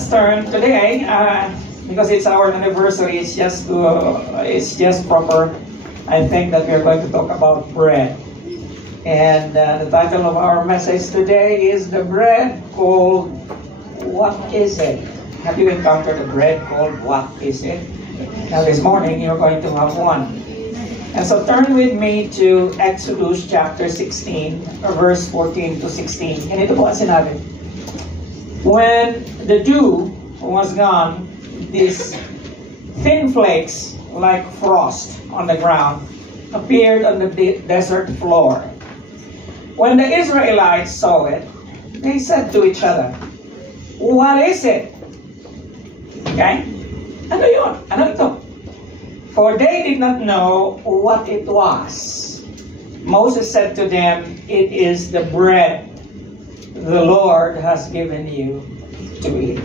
us turn today, because it's our anniversary. It's just proper. I think that we are going to talk about bread, and the title of our message today is the bread called "What Is It?" Have you encountered a bread called "What Is It?" Now this morning you're going to have one. And so turn with me to Exodus chapter 16, verse 14 to 16. And ito po ang sinabi. When the dew was gone, these thin flakes like frost on the ground appeared on the desert floor. When the Israelites saw it, they said to each other, "What is it?" Okay? Ano yun? Ano ito? For they did not know what it was. Moses said to them, "It is the bread the Lord has given you to eat."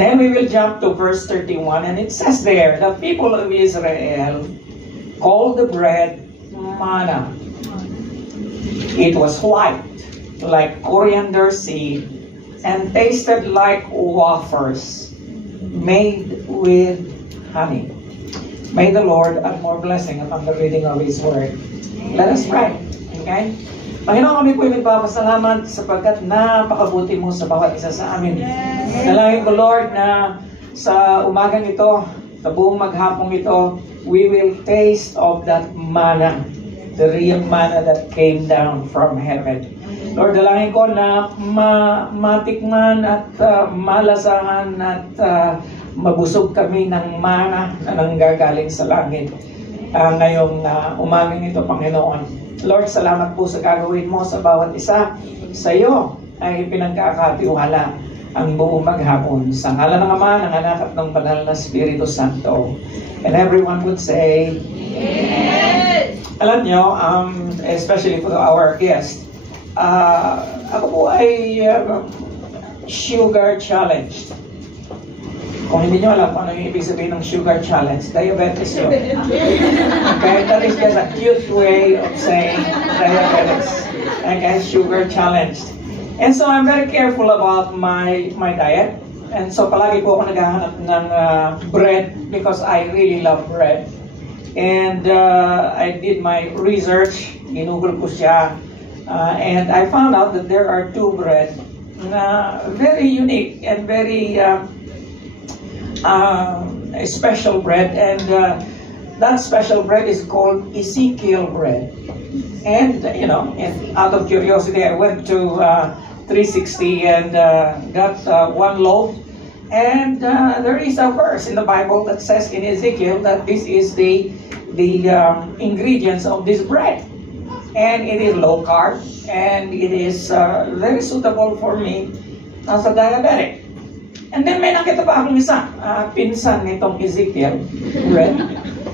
Then we will jump to verse 31, and it says there, the people of Israel called the bread manna. It was white, like coriander seed, and tasted like wafers made with honey. May the Lord add more blessing upon the reading of His Word. Let us pray. Okay? Panginoon, kami po ay nagpapasalamat sapagkat napakabuti mo sa bawat isa sa amin. Dalangin ko, Lord, na sa umagang ito, sa buong maghapong ito, we will taste of that manna, the real manna that came down from heaven. Lord, dalangin ko na matikman at malasahan at mabusog kami ng mana na nanggagaling sa langit ngayong umagang ito, Panginoon. Lord, salamat po sa gagawin mo sa bawat isa. Sa iyo ay pinagkakatiwala ang buong maghapon. Sa ngalan ng Ama, ng Anak at ng Banal na Espiritu Santo. And everyone would say, Amen! Alam nyo, especially for our guest, ako po ay sugar challenged. Kung hindi nyo alam kung ano yung ibig sabihin ng sugar challenge, diabetes yun. Okay, that is just a cute way of saying diabetes. Okay, sugar challenged. And so I'm very careful about my diet. And so palagi po ako naghahanap ng bread because I really love bread. And I did my research, ginugol ko siya, and I found out that there are two bread na very unique and very a special bread, and that special bread is called Ezekiel bread. And and out of curiosity, I went to 360 and got one loaf, and there is a verse in the Bible that says in Ezekiel that this is the ingredients of this bread, and it is low carb, and it is very suitable for me as a diabetic. And then may nakita pa akong isa, pinsan nitong Ezekiel bread.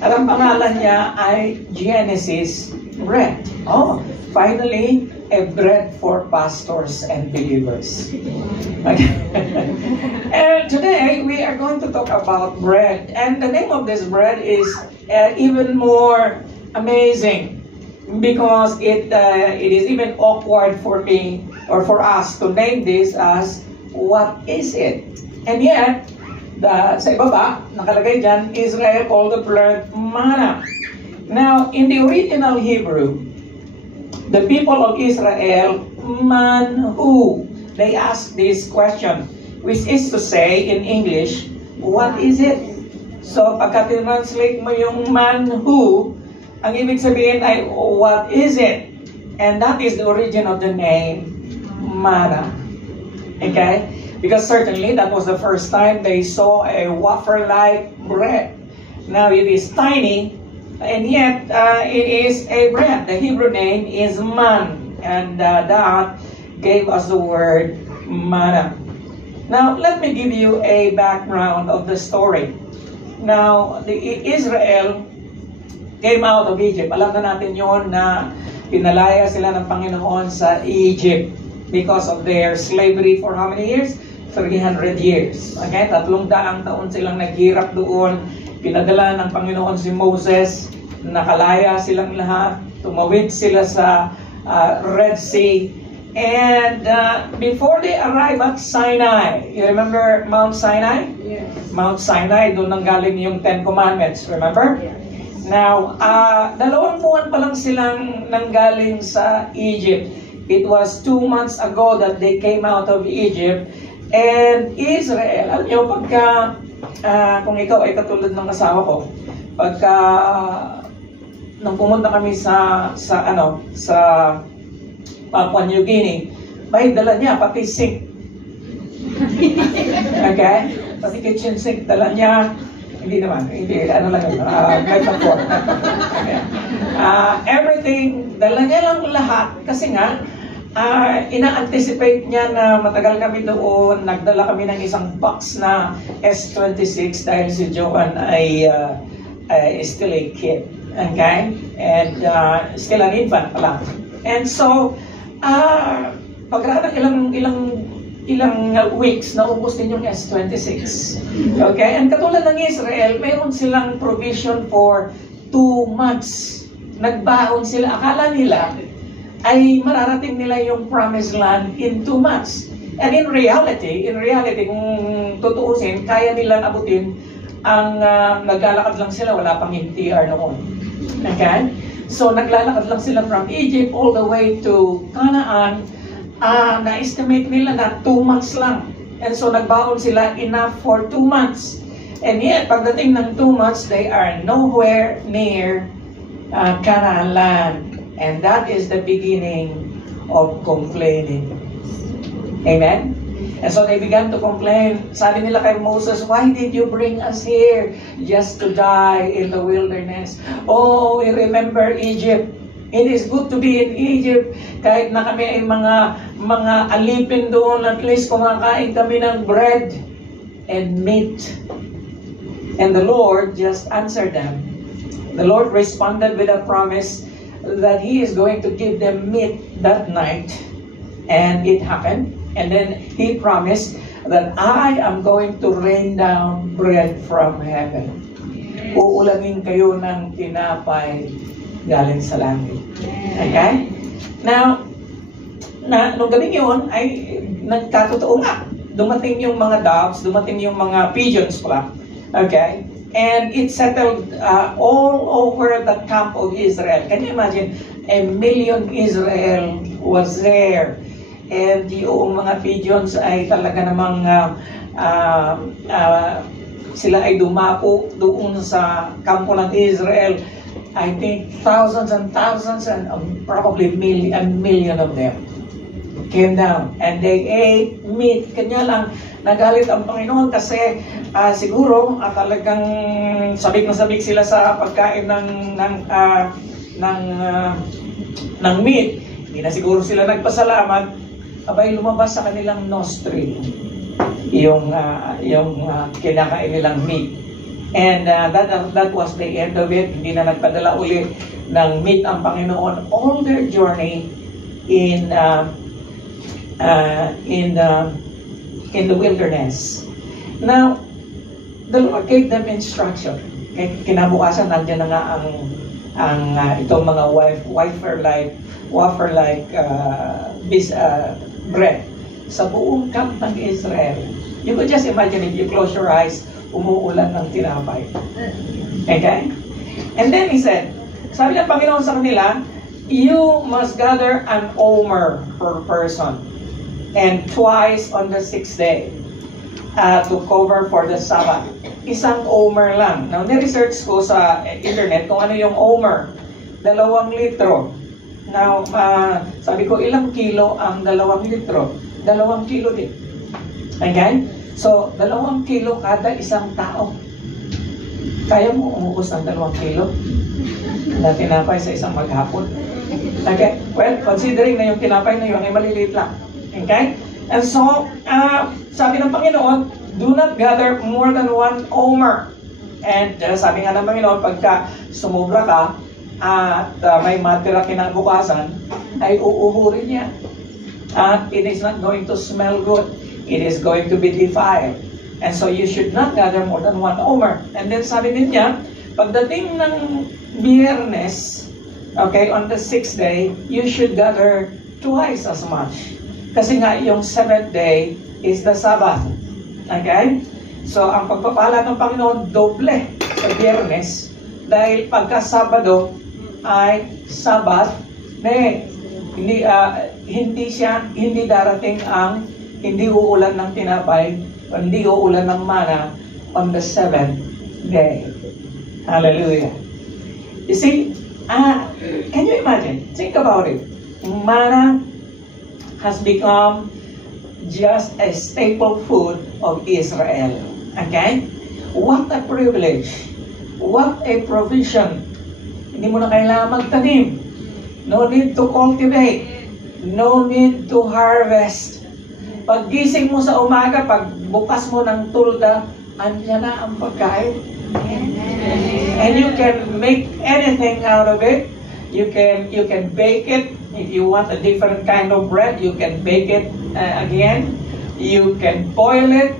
At ang pangalan niya ay Genesis bread. Oh, finally, a bread for pastors and believers. Okay. And today, we are going to talk about bread. And the name of this bread is even more amazing because it is even awkward for me or for us to name this as what is it? And yet, sa ibaba, nakalagay dyan, Israel called the bread manna. Now, in the original Hebrew, the people of Israel, manhu, they asked this question, which is to say in English, what is it? So, pagka tinranslate mo yung manhu, ang ibig sabihin ay, what is it? And that is the origin of the name manna. Okay? Because certainly that was the first time they saw a wafer-like bread. Now it is tiny, and yet it is a bread. The Hebrew name is man, and that gave us the word manna. Now let me give you a background of the story. Now Israel came out of Egypt. Alam na natin yon na pinalaya sila ng Panginoon sa Egypt because of their slavery for how many years? 300 years. Okay? 300 taon silang naghirap doon. Pinadala ng Panginoon si Moses. Nakalaya silang lahat. Tumawid sila sa Red Sea. And before they arrive at Sinai, you remember Mount Sinai? Yes. Mount Sinai, doon nanggaling yung Ten Commandments, remember? Yes. Now, 2 buwan pa lang silang nanggaling sa Egypt. It was 2 months ago that they came out of Egypt. And Israel, alam nyo, pagka, kung ikaw ay katulad ng asawa ko, pagka, nung pumunta kami sa Papua New Guinea, may dala niya, pati sink. Okay? Pati kitchen sink, dala niya. Hindi naman, ano lang yun, metaphor. Okay. Everything, dala niya lang lahat, kasi nga, ina-anticipate niya na matagal kami doon, nagdala kami ng isang box na S26 dahil si Joan ay still a kid. Okay? And still an infant pa lang. And so, pagkatapos ilang weeks, naubos din yung S26. Okay? And katulad ng Israel, mayroon silang provision for 2 months. Nagbaon sila. Akala nila ay mararating nila yung promised land in 2 months. And in reality, kung tutuusin, kaya nilang abutin ang naglalakad lang sila, wala pang NTR noon. Okay? So, naglalakad lang sila from Egypt all the way to Canaan. Na-estimate nila na 2 months lang. And so, nagbaon sila enough for 2 months. And yet, pagdating ng 2 months, they are nowhere near Canaan land. And that is the beginning of complaining. Amen? And so they began to complain. Sabi nila kay Moses, why did you bring us here just to die in the wilderness? Oh, we remember Egypt. It is good to be in Egypt. Kahit na kami ay mga alipin doon, at least kumakain kami ng bread and meat. And the Lord just answered them. The Lord responded with a promise that He is going to give them meat that night. And it happened. And then He promised that I am going to rain down bread from heaven. Uulanin kayo ng tinapay galing sa langit. Okay? Now, nung gabing yun, ay nagkatotoo nga. Dumating yung mga doves, dumating yung mga pigeons pala. Okay? And it settled all over the camp of Israel. Can you imagine? 1 million Israel was there. And yung mga pigeons ay talaga namang sila ay dumapo doon sa kampo ng Israel. I think thousands and thousands and probably a million of them came down and they ate meat. Kanya lang nagalit ang Panginoon kasi siguro talagang sabik na sabik sila sa pagkain ng meat. Hindi na siguro sila nagpasalamat. Abay lumabas sa kanilang nostril yung kinakain nilang meat. And that was the end of it. Hindi na nagpadala ulit ng meat ang Panginoon all their journey in the wilderness. Now, the Lord gave them instruction. Kinabukasan nandiyan na nga ang itong mga wafer-like bread sa buong camp ng Israel. You could just imagine if you close your eyes, umuulan ng tinapay. Okay? And then He said, sabi ng Panginoon sa kanila, you must gather an omer per person and twice on the 6th day to cover for the Sabbath. Isang omer lang. Now, ni-research ko sa internet kung ano yung omer. 2 litro. Now, sabi ko, ilang kilo ang 2 litro? 2 kilo din. Okay? So, 2 kilo kada isang tao. Kaya mo umubos ng 2 kilo na tinapay sa isang maghapon? Okay? Well, considering na yung tinapay na yun ay maliliit lang. Okay? And so, sabi ng Panginoon, do not gather more than 1 omer. And sabi nga ng Panginoon, pagka sumubra ka, at may matira kinabukasan, ay uuhurin niya. At it is not going to smell good. It is going to be defiled. And so you should not gather more than 1 omer. And then sabi din niya, pagdating ng Biyernes, okay, on the 6th day, you should gather twice as much. Kasi nga, yung 7th day is the Sabbath. Okay? So, ang pagpapala ng Panginoon, doble sa Biyernes. Dahil pagka Sabado ay Sabbath, hindi darating ang hindi uulan ng tinapay, hindi uulan ng mana on the 7th day. Hallelujah. You see, can you imagine? Think about it. Manna has become just a staple food of Israel. Okay? What a privilege. What a provision. Hindi mo na kailangan magtanim. No need to cultivate. No need to harvest. Paggising mo sa umaga, pagbukas mo ng tulda, andyan na ang pagkain. And you can make anything out of it. You can bake it. If you want a different kind of bread, you can bake it again. You can boil it.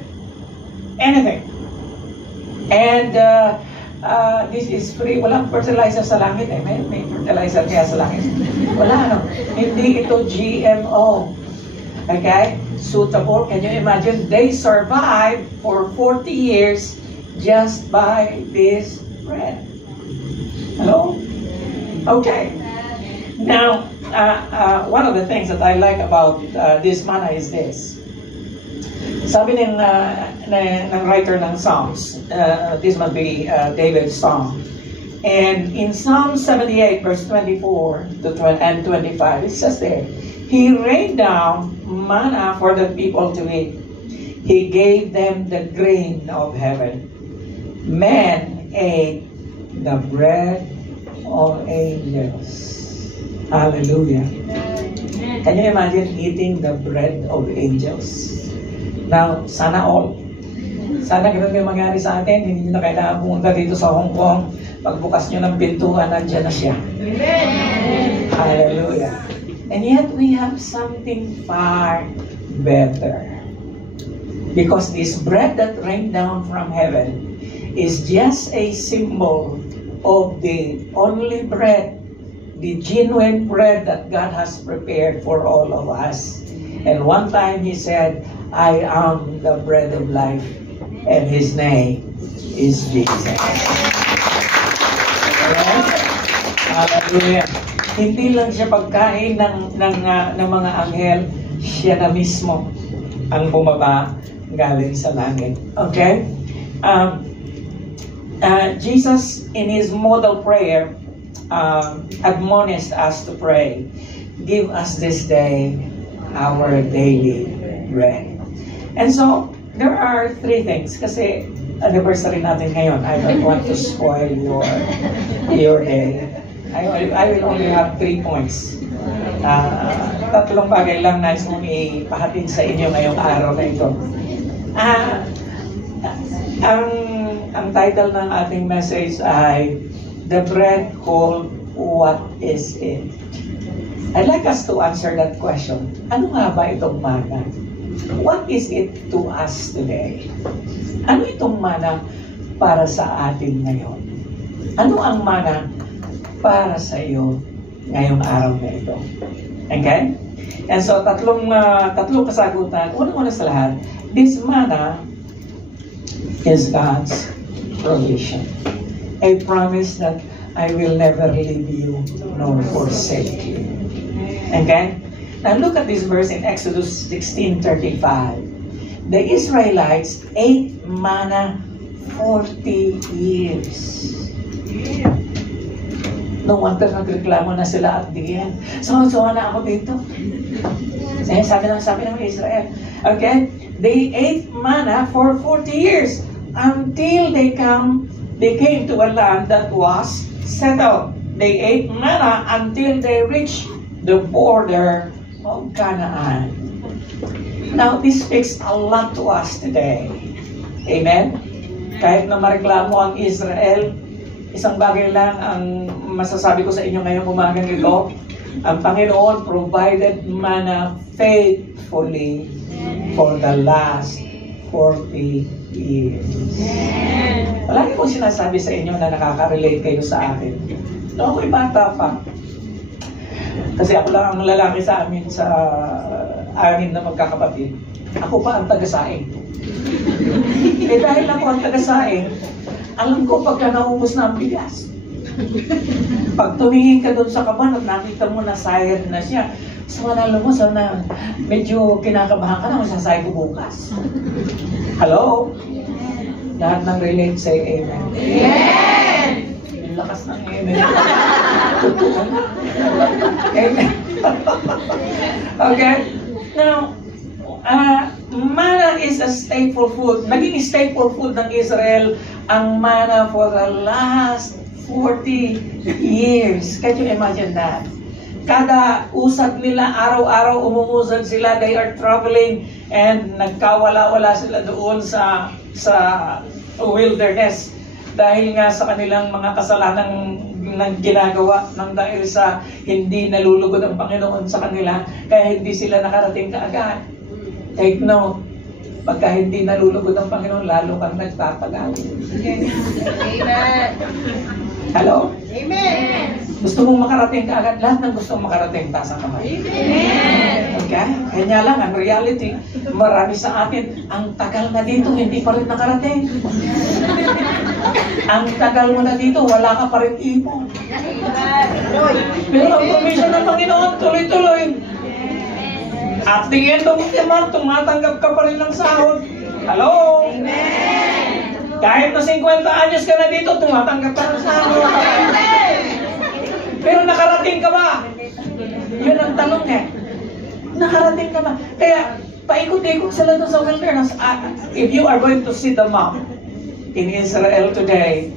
Anything. And this is free. Walang fertilizer sa langit. May fertilizer kaya sa langit. Wala, Hindi ito GMO. Okay? Suitable. Can you imagine? They survived for 40 years just by this bread. Hello? Okay. Now, one of the things that I like about this manna is this. Sabi ng writer ng Psalms, this must be David's Psalm. And in Psalm 78, verse 24 and 25, it says there, He rained down manna for the people to eat. He gave them the grain of heaven. Men ate the bread of angels. Hallelujah. Can you imagine eating the bread of angels? Now, sana all. Sana ganun yung mangyari sa atin. Hindi nyo na kailangan pumunta dito sa Hong Kong. Pagbukas nyo ng pintuan, nandiyan na siya. Amen. Hallelujah. And yet, we have something far better. Because this bread that rained down from heaven is just a symbol of the only bread, the genuine bread that God has prepared for all of us. And one time He said, I am the bread of life, and His name is Jesus. Hallelujah. Hindi lang siya pagkain ng mga anghel, siya na mismo ang bumaba galing sa langit. Okay? Jesus, in His model prayer, admonished us to pray, give us this day our daily bread. And so, there are 3 things. Kasi anniversary natin ngayon. I don't want to spoil your day. I will only have 3 points. 3 bagay lang nais mong ipahatid sa inyo ngayong araw na ito. Ang title ng ating message ay The Bread Called What Is It? I'd like us to answer that question. Ano nga ba itong manna? What is it to us today? Ano itong manna para sa atin ngayon? Ano ang manna para sa iyo ngayong araw na ito? Okay? And so, tatlong kasagutan. Unang-una sa lahat, this manna is God's provision. A promise that I will never leave you nor forsake you. Okay? Now look at this verse in Exodus 16:35. The Israelites ate manna 40 years. No wonder nagreklamo na sila at the end. Sawa-sawa na ako dito. Sabi ng Israel. Okay? They ate manna for 40 years until they came to a land that was settled. They ate manna until they reached the border of Canaan. Now, this speaks a lot to us today. Amen? Kahit na mareklamo ang Israel, isang bagay lang ang masasabi ko sa inyo ngayong umagang ito, ang Panginoon provided manna faithfully for the last 40 years. Palagi kong sinasabi sa inyo na nakaka-relate kayo sa akin. Noong may bata pa, Kasi ako lang ang lalaki sa amin sa anim na magkakapatid. Ako pa ang taga-saing. Eh dahil ako ang taga-saing, alam ko pagka naubos na ang bigas. Pag tumingin ka doon sa kaban at nakita mo na sayad na siya, so manalo mo, sana medyo kinakabahan ka na, masasayag ko bukas. Hello? Lahat ng relate say amen. Amen! Yung lakas ng amen. Amen. Okay? Now, manna is a staple food. Naging staple food ng Israel ang manna for the last 40 years. Can you imagine that? Kada usad nila, araw-araw umuusad sila, they are traveling and nagkawala-wala sila doon sa wilderness dahil nga sa kanilang mga kasalanan ng ginagawa ng dahil sa hindi nalulugod ang Panginoon sa kanila, kaya hindi sila nakarating kaagad. Take note, pagka hindi nalulugod ang Panginoon, lalo kang nagtatagal. Okay. Amen. Hello? Amen. Gusto mong makarating ka agad? Lahat ng gusto mong makarating, taas ang kamay. Amen. Okay? Kanya lang, ang reality, marami sa atin, ang tagal na dito, hindi pa rin nakarating. Ang tagal mo na dito, wala ka pa rin ipon. Pero ang provision ng Panginoon, tuloy-tuloy. At the end of the month, tumatanggap ka pa rin ng sahod. Hello? Amen. Kahit na 50 anyos ka na dito, tumatanggap ka ng sahod. Pero nakarating ka ba? Yun ang tanong eh. Nakarating ka ba? Kaya, paikot-ikot sila doon sa wilderness. If you are going to see the map in Israel today,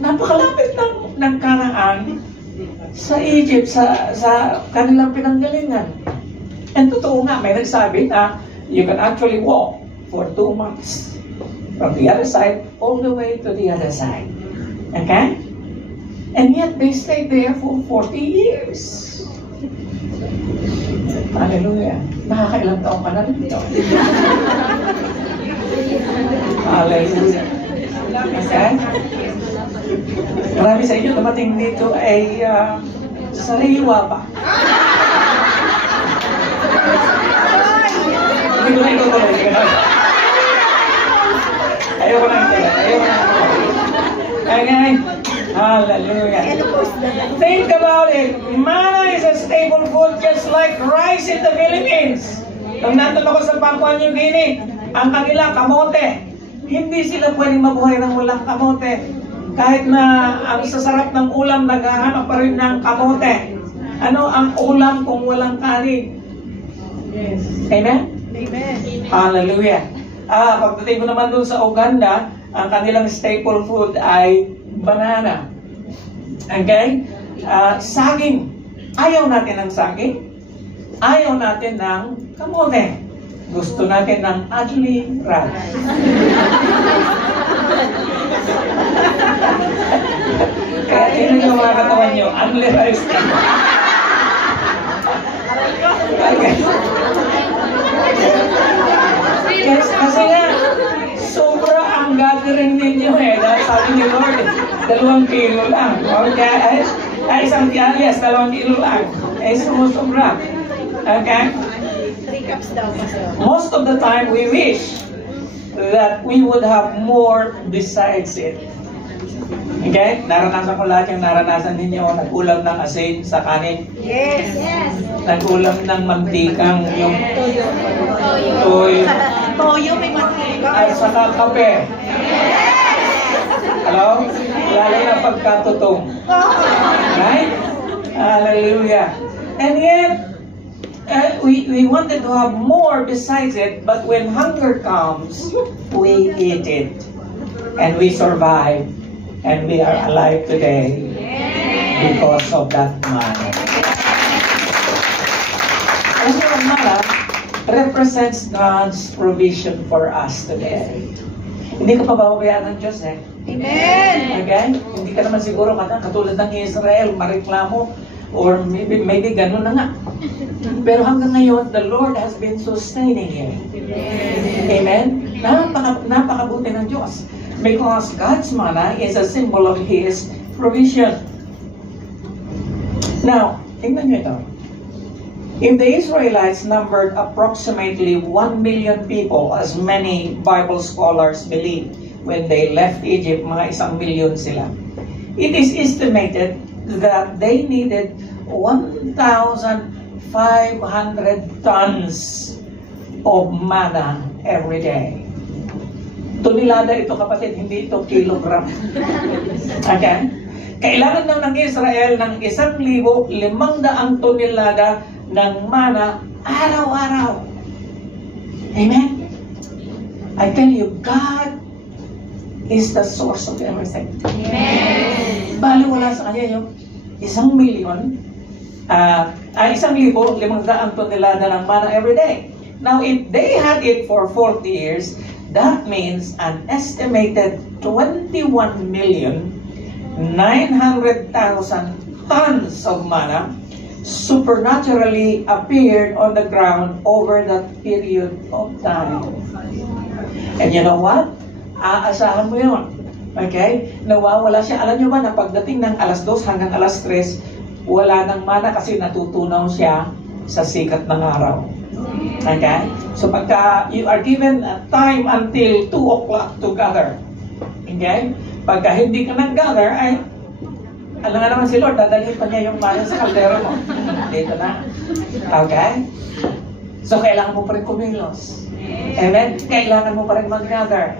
napakalapit ng Kanaan sa Egypt, sa kanilang pinanggalingan. And totoo nga, may nagsabi na you can actually walk for 2 months from the other side all the way to the other side. Okay? And yet they stayed there for 40 years. Hallelujah. Nakakailang taong ka na dito. Hallelujah. Okay? Marami sa inyo dumating dito ay sariwa pa. Hindi ko na ito tuloy. Ayoko na ito. Okay? Hallelujah. Think about it. Manna is a staple food just like rice in the Philippines. Nung nandun ako sa Papua New Guinea, ang kanila kamote. Hindi sila pwedeng mabuhay ng walang kamote. Kahit na ang sasarap ng ulam, naghahanap pa rin ng kamote. Ano ang ulam kung walang kanin? Yes. Amen? Amen. Hallelujah. Pagdating ko naman doon sa Uganda, ang kanilang staple food ay banana. Okay? Saging. Ayaw natin ng saging. Ayaw natin ng kamote. Gusto natin ng ugly rice. Kaya tingnan yung mga katawan nyo, ugly rice. Okay. Yes, kasi nga, sobra ang gathering ninyo eh. Dahil sabi ni Lord, 2 kilo lang. Okay? Isang kilo, yes, 2 kilo lang. Sumusobra. Okay? 3 cups daw. Most of the time, we wish that we would have more besides it. Okay? Naranasan ko lahat yung naranasan ninyo. Nag-ulam ng asin sa kanin. Yes. Yes. Nag-ulam ng mantikang yung Toyo. toyo. Toyo may mantika. At saka kape. Hello? Lalo na pagkatutong. Right? Hallelujah. And yet, we wanted to have more besides it, but when hunger comes, we eat it. And we survive. And we are alive today because of that manna. And your manna represents God's provision for us today. Hindi ka pababayaan ng Diyos eh. Amen. Okay? Hindi ka naman siguro katulad ng Israel, mareklamo, or maybe ganun na nga. Pero hanggang ngayon, the Lord has been sustaining you. Amen? Napakabuti ng Diyos. Because God's manna is a symbol of His provision. Now, tingnan nyo ito. If the Israelites numbered approximately 1 million people, as many Bible scholars believe, when they left Egypt, mga 1 million sila. It is estimated that they needed 1,500 tons of manna every day. Tunilada ito, kapatid, hindi ito kilogram. Okay? Kailangan lang ng Israel ng 1,500 tunilada ng mana araw-araw. Amen? I tell you, God is the source of everything. Amen. Bali wala sa kanya yung 1,500,000 tunilada ng mana every day. Now, if they had it for 40 years, that means an estimated 21,900,000 tons of manna supernaturally appeared on the ground over that period of time. And you know what? Aasahan mo yun. Okay? Nawawala siya. Alam nyo ba na pagdating ng alas 2 hanggang alas 3, wala nang mana kasi natutunaw siya sa sikat ng araw. Okay? So pagka you are given time until 2 o'clock to gather. Okay? Pagka hindi ka nag-gather, ay alam nga naman si Lord, dadalhin pa niya yung mana sa kaldero mo. Dito na. Okay? So, kailangan mo pa rin kumilos. Amen? Kailangan mo pa rin mag-gather.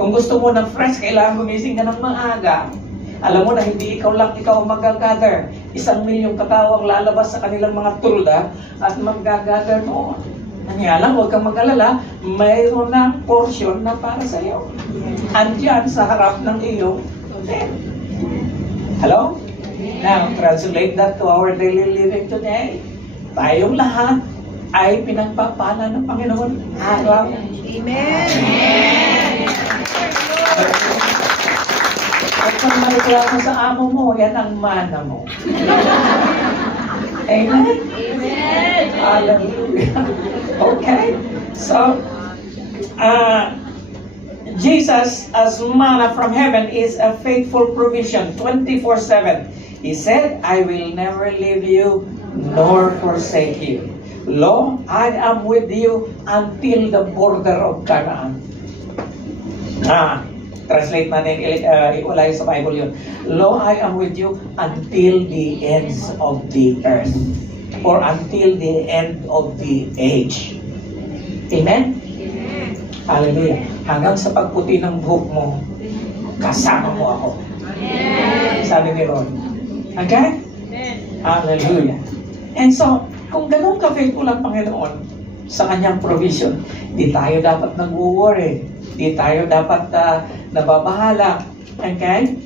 Kung gusto mo ng fresh, kailangan gumising ka ng maaga. Alam mo na hindi ikaw lang ikaw ang mag-gather. 1,000,000 katao ang lalabas sa kanilang mga tulda at mag-gather mo. Kaya lang, huwag kang mag-alala, mayroon ng portion na para sa iyo. Andiyan sa harap ng iyong tent. Hello? Now, translate that to our daily living today. Tayong lahat ay pinagpapala ng Panginoon araw. Amen. At kung mariklamo sa amo mo, yan ang mana mo. Amen? Amen. Hallelujah. Okay? So, Jesus as manna from heaven is a faithful provision 24/7. He said, I will never leave you nor forsake you. Lo, I am with you until the border of Canaan. Translate natin, iulay sa Bible yun. Lo, I am with you until the ends of the earth. Or until the end of the age. Amen? Hallelujah. Hanggang sa pagputi ng buhok mo, kasama mo ako. Amen. Sabi ni Ron. Okay? Amen. Hallelujah. And so, kung ganun ka-faithful ang Panginoon sa kanyang provision, di tayo dapat nag-worry. Di tayo dapat nababahala. Okay?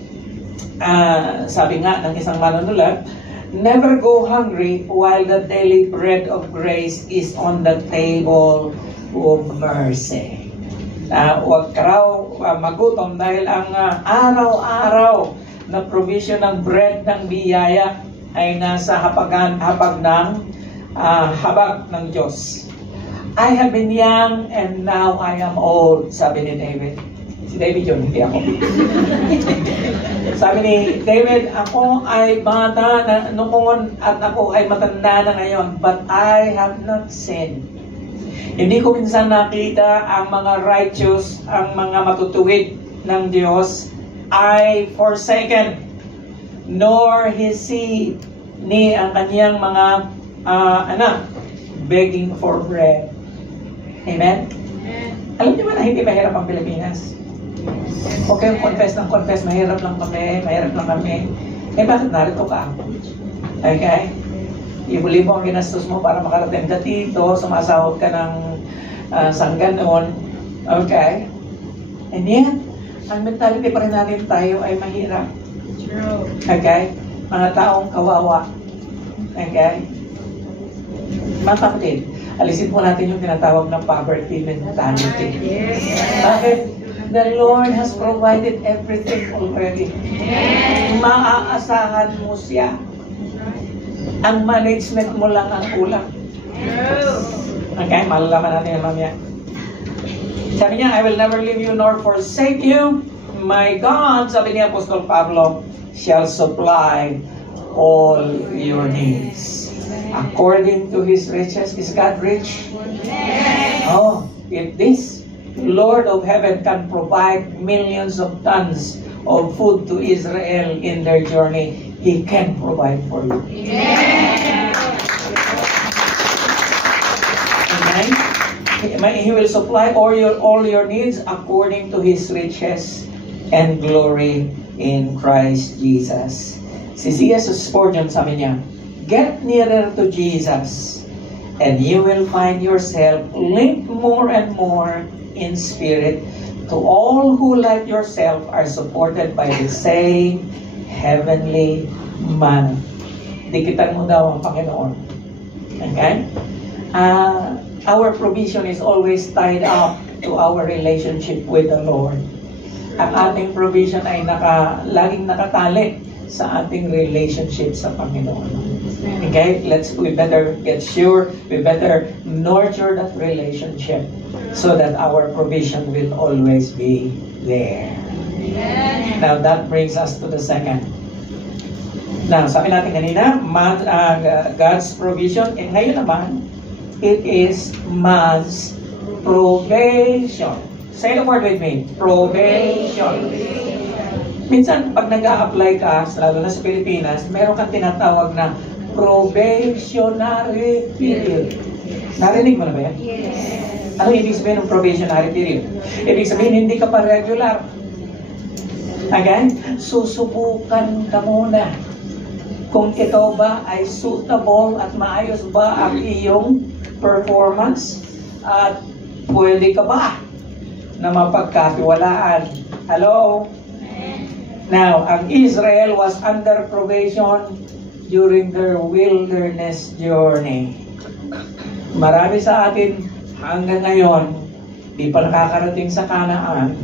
Sabi nga ng isang manunulat, never go hungry while the daily bread of grace is on the table of mercy. Huwag ka raw magutom dahil ang araw-araw na provision ng bread ng biyaya ay nasa habag ng Diyos. I have been young and now I am old, sabi ni David. Si David yun, hindi ako. Sabi ni David, ako ay bata na noon at ako ay matanda na ngayon, but I have not sinned. Hindi ko minsan nakita ang mga righteous, ang mga matutuwid ng Diyos ay forsaken, nor his seed, ni ang kanyang mga anak, begging for bread. Amen? Alam niyo ba na hindi mahirap ang Pilipinas? Okay, confess, mahirap lang kami. Eh bakit narito ka? Okay? Libo-libo ang ginastos mo para makarating ka dito, sumasahod ka ng sangganon. Okay? And yet, ang mentality pa rin natin tayo ay mahirap. True. Okay? Mga taong kawawa. Okay? Mga kapatid, alisin po natin yung tinatawag na poverty mentality. Yes. Bakit? The Lord has provided everything already. Yes. Maaasahan mo siya. Ang management mo lang ang kulang. Okay, malalaman natin yan mamaya. Sabi niya, I will never leave you nor forsake you. My God, sabi niya Apostol Pablo, shall supply all your needs. According to His riches. Is God rich? Oh, if this Lord of heaven can provide millions of tons of food to Israel in their journey, He can provide for you. Amen? He will supply all your needs according to His riches and glory in Christ Jesus. Si C.S. Spurgeon sabi niya, get nearer to Jesus and you will find yourself linked more and more in spirit to all who like yourself are supported by the same heavenly manna. Dikitan mo daw ang Panginoon. Okay? Our provision is always tied up to our relationship with the Lord. Ang ating provision ay laging nakatali sa ating relationship sa Panginoon. Okay? We better get sure, we better nurture that relationship so that our provision will always be there. Now that brings us to the second. Now, sabi natin kanina, God's provision, and ngayon naman, it is man's probation. Say the word with me. Probation. Minsan, pag nag-a-apply ka, lalo na sa Pilipinas, meron kang tinatawag na probationary period. Narinig mo na ba yan? Yes. Ano ibig sabihin ng probationary period? Ibig sabihin, hindi ka pa regular. Again, susubukan ka muna kung ito ba ay suitable at maayos ba ang iyong performance at pwede ka ba na mapagkatiwalaan. Hello? Now, ang Israel was under probation during their wilderness journey. Marami sa atin hanggang ngayon, di pa nakakarating sa Kanaan.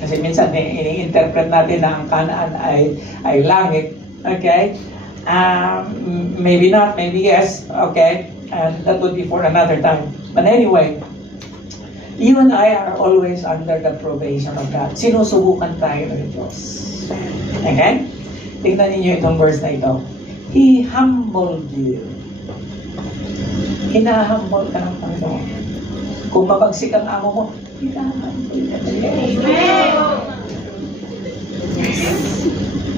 Kasi minsan, ini-interpret natin na ang Kanaan ay langit. Okay? Maybe not, maybe yes. Okay? And that would be for another time. But anyway, you and I are always under the probation of God. Sinusubukan tayo ng Diyos. Okay? Tingnan ninyo itong verse na ito. He humbled you. Hinahumble ka ng Panginoon. Kung mabagsik ang amo mo, hinahumble ka ng Diyos.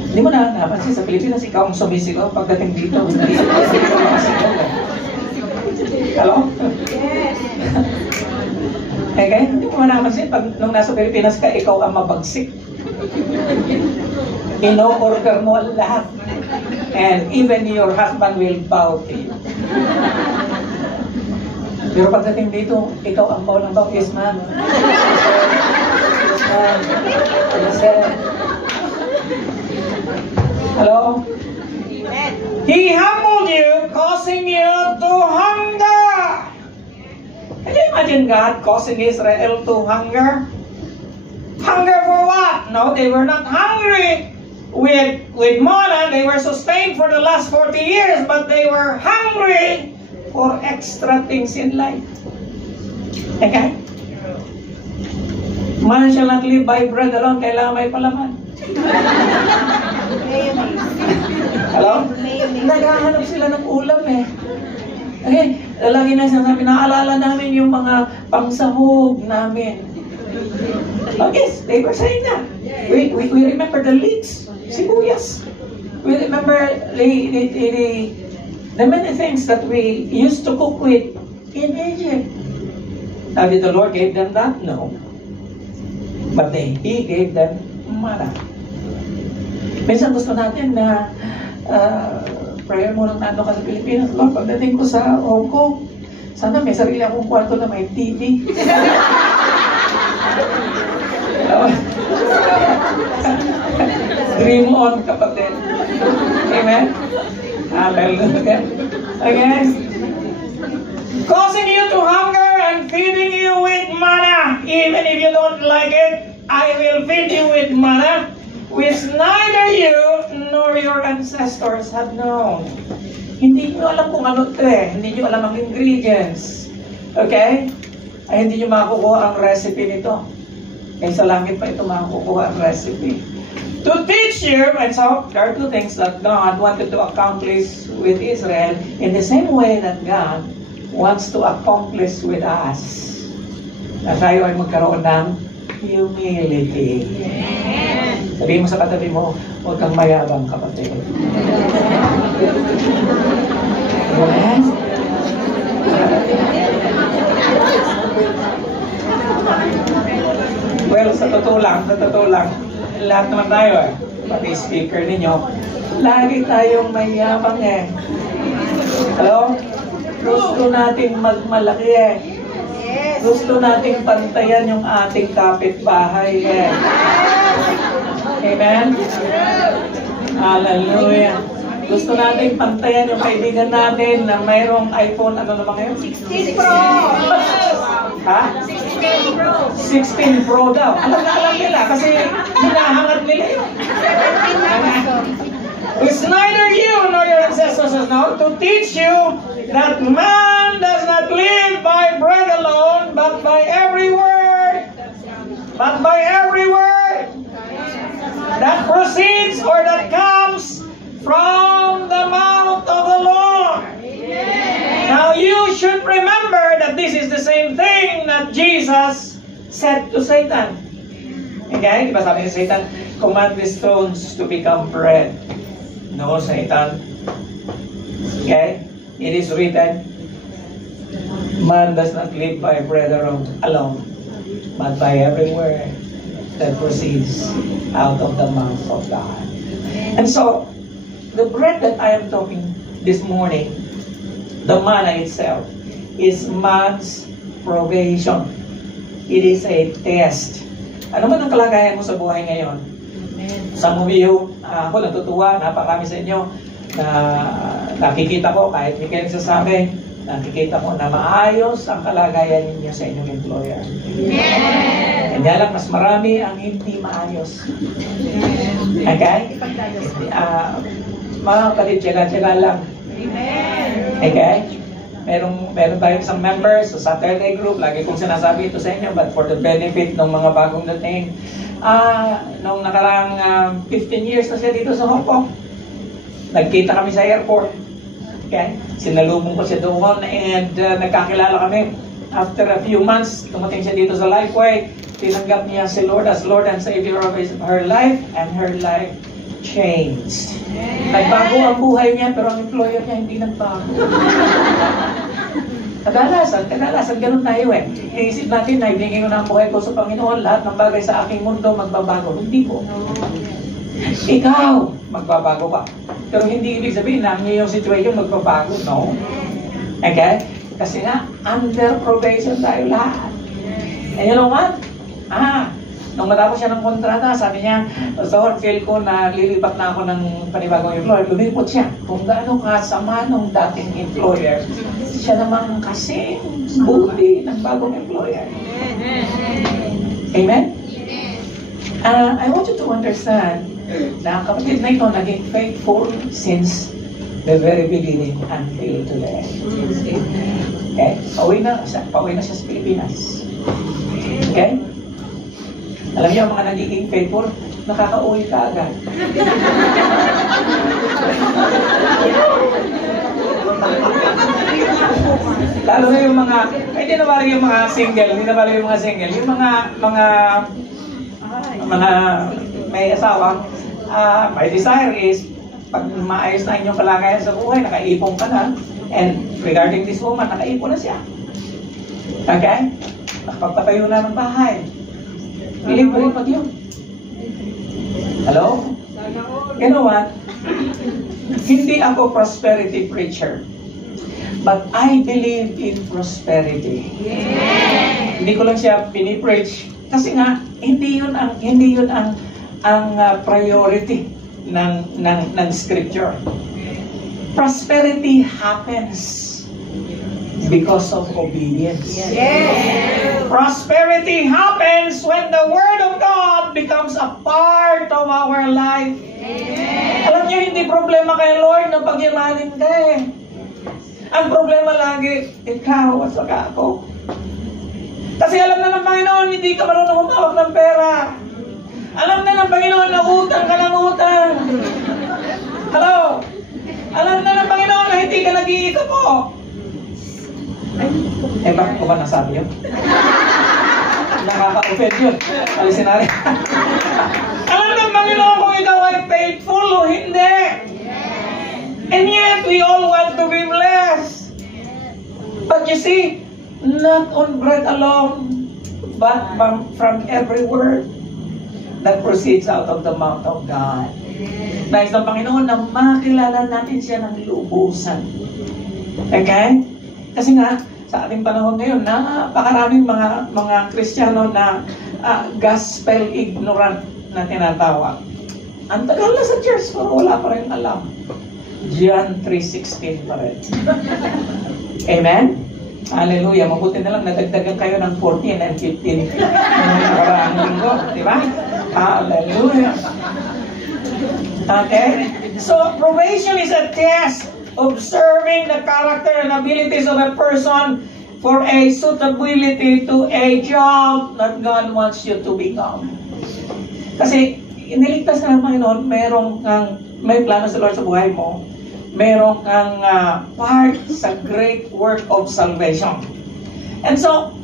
Hindi mo na napansin sa Pilipinas, ikaw ang sumisigaw pagdating dito. Hello? Yes. Okay? Hindi mo napansin, pag nung nasa Pilipinas ka, ikaw ang mabagsik. Ino-order mo lahat. And even your husband will bow to you. Pero pagdating dito, ikaw ang bow ng bow. Yes, ma'am. Yes, ma'am. Yes, sir. Hello? He humbled you, causing you to hunger. Can you imagine God causing Israel to hunger? Hunger for what? No, they were not hungry with manna. They were sustained for the last 40 years, but they were hungry for extra things in life. Okay? Man shall not live by bread alone, kailangan may palaman. Hello? Naghahanap sila ng ulam eh. Okay, lagi na sinasabi, naalala namin yung mga pangsahog namin. Okay, they were saying that. We remember the leeks, sibuyas. We remember the many things that we used to cook with in Egypt. Now, did the Lord gave them that? No. But He gave them manna. Minsan gusto natin na prayer mo ng nando ka sa Pilipinas. Lord, pagdating ko sa Hong Kong, sana may sarili akong kwarto na may TV. Dream on, kapatid. Amen? Hallelujah. Again, causing you to hunger and feeding you with manna. Even if you don't like it, I will feed you with manna, which neither you nor your ancestors have known. Hindi nyo alam kung ano ito eh. Hindi nyo alam ang ingredients. Okay? Ay hindi nyo makukuha ang recipe nito. Kaya sa langit pa ito makukuha ang recipe. To teach you, and so there are two things that God wanted to accomplish with Israel in the same way that God wants to accomplish with us. Na tayo ay magkaroon ng humility. Sabihin mo sa katabi mo, huwag kang mayabang, kapatid. Yes? Well, sa totoo lang, lahat naman tayo pati speaker ninyo, lagi tayong mayabang Hello? Gusto natin magmalaki Gusto nating pantayan yung ating kapitbahay Amen? Hallelujah. Gusto nating pantayan yung kaibigan natin na mayroong iPhone, ano naman ngayon? 16 Pro! Ha? 16 Pro! 16 Pro daw. Alam nila kasi hinahangat nila yun. It's neither you nor your ancestors know to teach you that man does not live by bread alone, but by every word. But by every word that proceeds or that comes from the mouth of the Lord. Now you should remember that this is the same thing that Jesus said to Satan. Okay? Diba sabi ni Satan, command these stones to become bread. No, Satan. Okay? It is written, man does not live by bread alone, but by every word that proceeds out of the mouth of God. And so, the bread that I am talking this morning, the manna itself, is man's probation. It is a test. Ano man ang kalagayan mo sa buhay ngayon? Sa mumiyo, ako natutuwa, napakarami sa inyo na nakikita ko, kahit hindi kayo nagsasabi, nakikita ko na maayos ang kalagayan ninyo sa inyong employer. Kaya lang, mas marami ang hindi maayos. Okay? Mga kalit, tsaga-tsaga lang. Okay? Meron tayong isang members sa Saturday group, lagi kong sinasabi ito sa inyo, but for the benefit ng mga bagong dating, nung nakarang 15 years na siya dito sa Hong Kong, nagkita kami sa airport. Okay? Sinalubong ko siya doon and nagkakilala kami. After a few months, tumating siya dito sa Lifeway, tinanggap niya si Lord as Lord and Savior of her life, and her life changed. Nagbago ang buhay niya, pero ang employer niya hindi nagbago. Kadalasan, ganun tayo Iisip natin na ibigay ko na ang buhay ko sa Panginoon, lahat ng bagay sa aking mundo magbabago. Hindi po. Ikaw, magbabago ka. Pero hindi ibig sabihin na ang iyong situation magbabago. No. Okay? Kasi nga, under probation tayo lahat. And you know what? Nung matapos siya ng kontrata, sabi niya, so feel ko na lilipat na ako ng panibagong employer. Lumipot siya. Kung gaano kasama nung dating employer, siya naman kasing buti ng bagong employer. Amen? I want you to understand na kapatid na ito naging faithful since the very beginning until today. Okay? Pauwi na siya sa Pilipinas. Okay? Alam niyo, ang mga nagiging faithful, nakaka-uwi ka agad. Lalo na yung mga, hindi na bali yung mga single, yung mga may asawa, my desire is, pag maayos na inyong kalagayan sa buhay, nakaipon ka na, and regarding this woman, nakaipon na siya. Okay? Nakapagpatayo na ng bahay. Piling ko rin pag yun. Hello? You know what? Hindi ako prosperity preacher. But I believe in prosperity. Hindi ko lang siya pinipreach. Kasi nga, hindi yun ang priority ng scripture. Prosperity happens because of obedience. Prosperity happens when the Word of God becomes a part of our life. Alam niyo, hindi problema kay Lord na pagyamanin ka Ang problema lagi, ikaw at saka ako. Kasi alam na ng Panginoon, hindi ka marunong humawak ng pera. Alam na ng Panginoon na utang ka ng utang. Hello? Alam na ng Panginoon na hindi ka nag-iikapo. Bakit ko ba nasabi yun? Nakaka-offend yun. Alisin natin. Alam ng Panginoon kung ikaw ay faithful o hindi. And yet, we all want to be blessed. But you see, not on bread alone, but from every word that proceeds out of the mouth of God. Nais ng Panginoon na makilala natin siya ng lubusan. Okay? Kasi nga, sa ating panahon ngayon, napakaraming mga Kristiyano na gospel ignorant na tinatawag. Ang tagal na sa church, pero wala pa rin alam. John 3:16 pa rin. Amen? Hallelujah. Mabuti na lang nadagdagan kayo ng 14 and 15 ng nakaraang linggo. Diba? Hallelujah. Okay? So, probation is a test observing the character and abilities of a person for a suitability to a job that God wants you to become. Kasi, iniligtas na ng Panginoon, may plano sa Lord sa buhay mo, merong kang part sa great work of salvation. And so,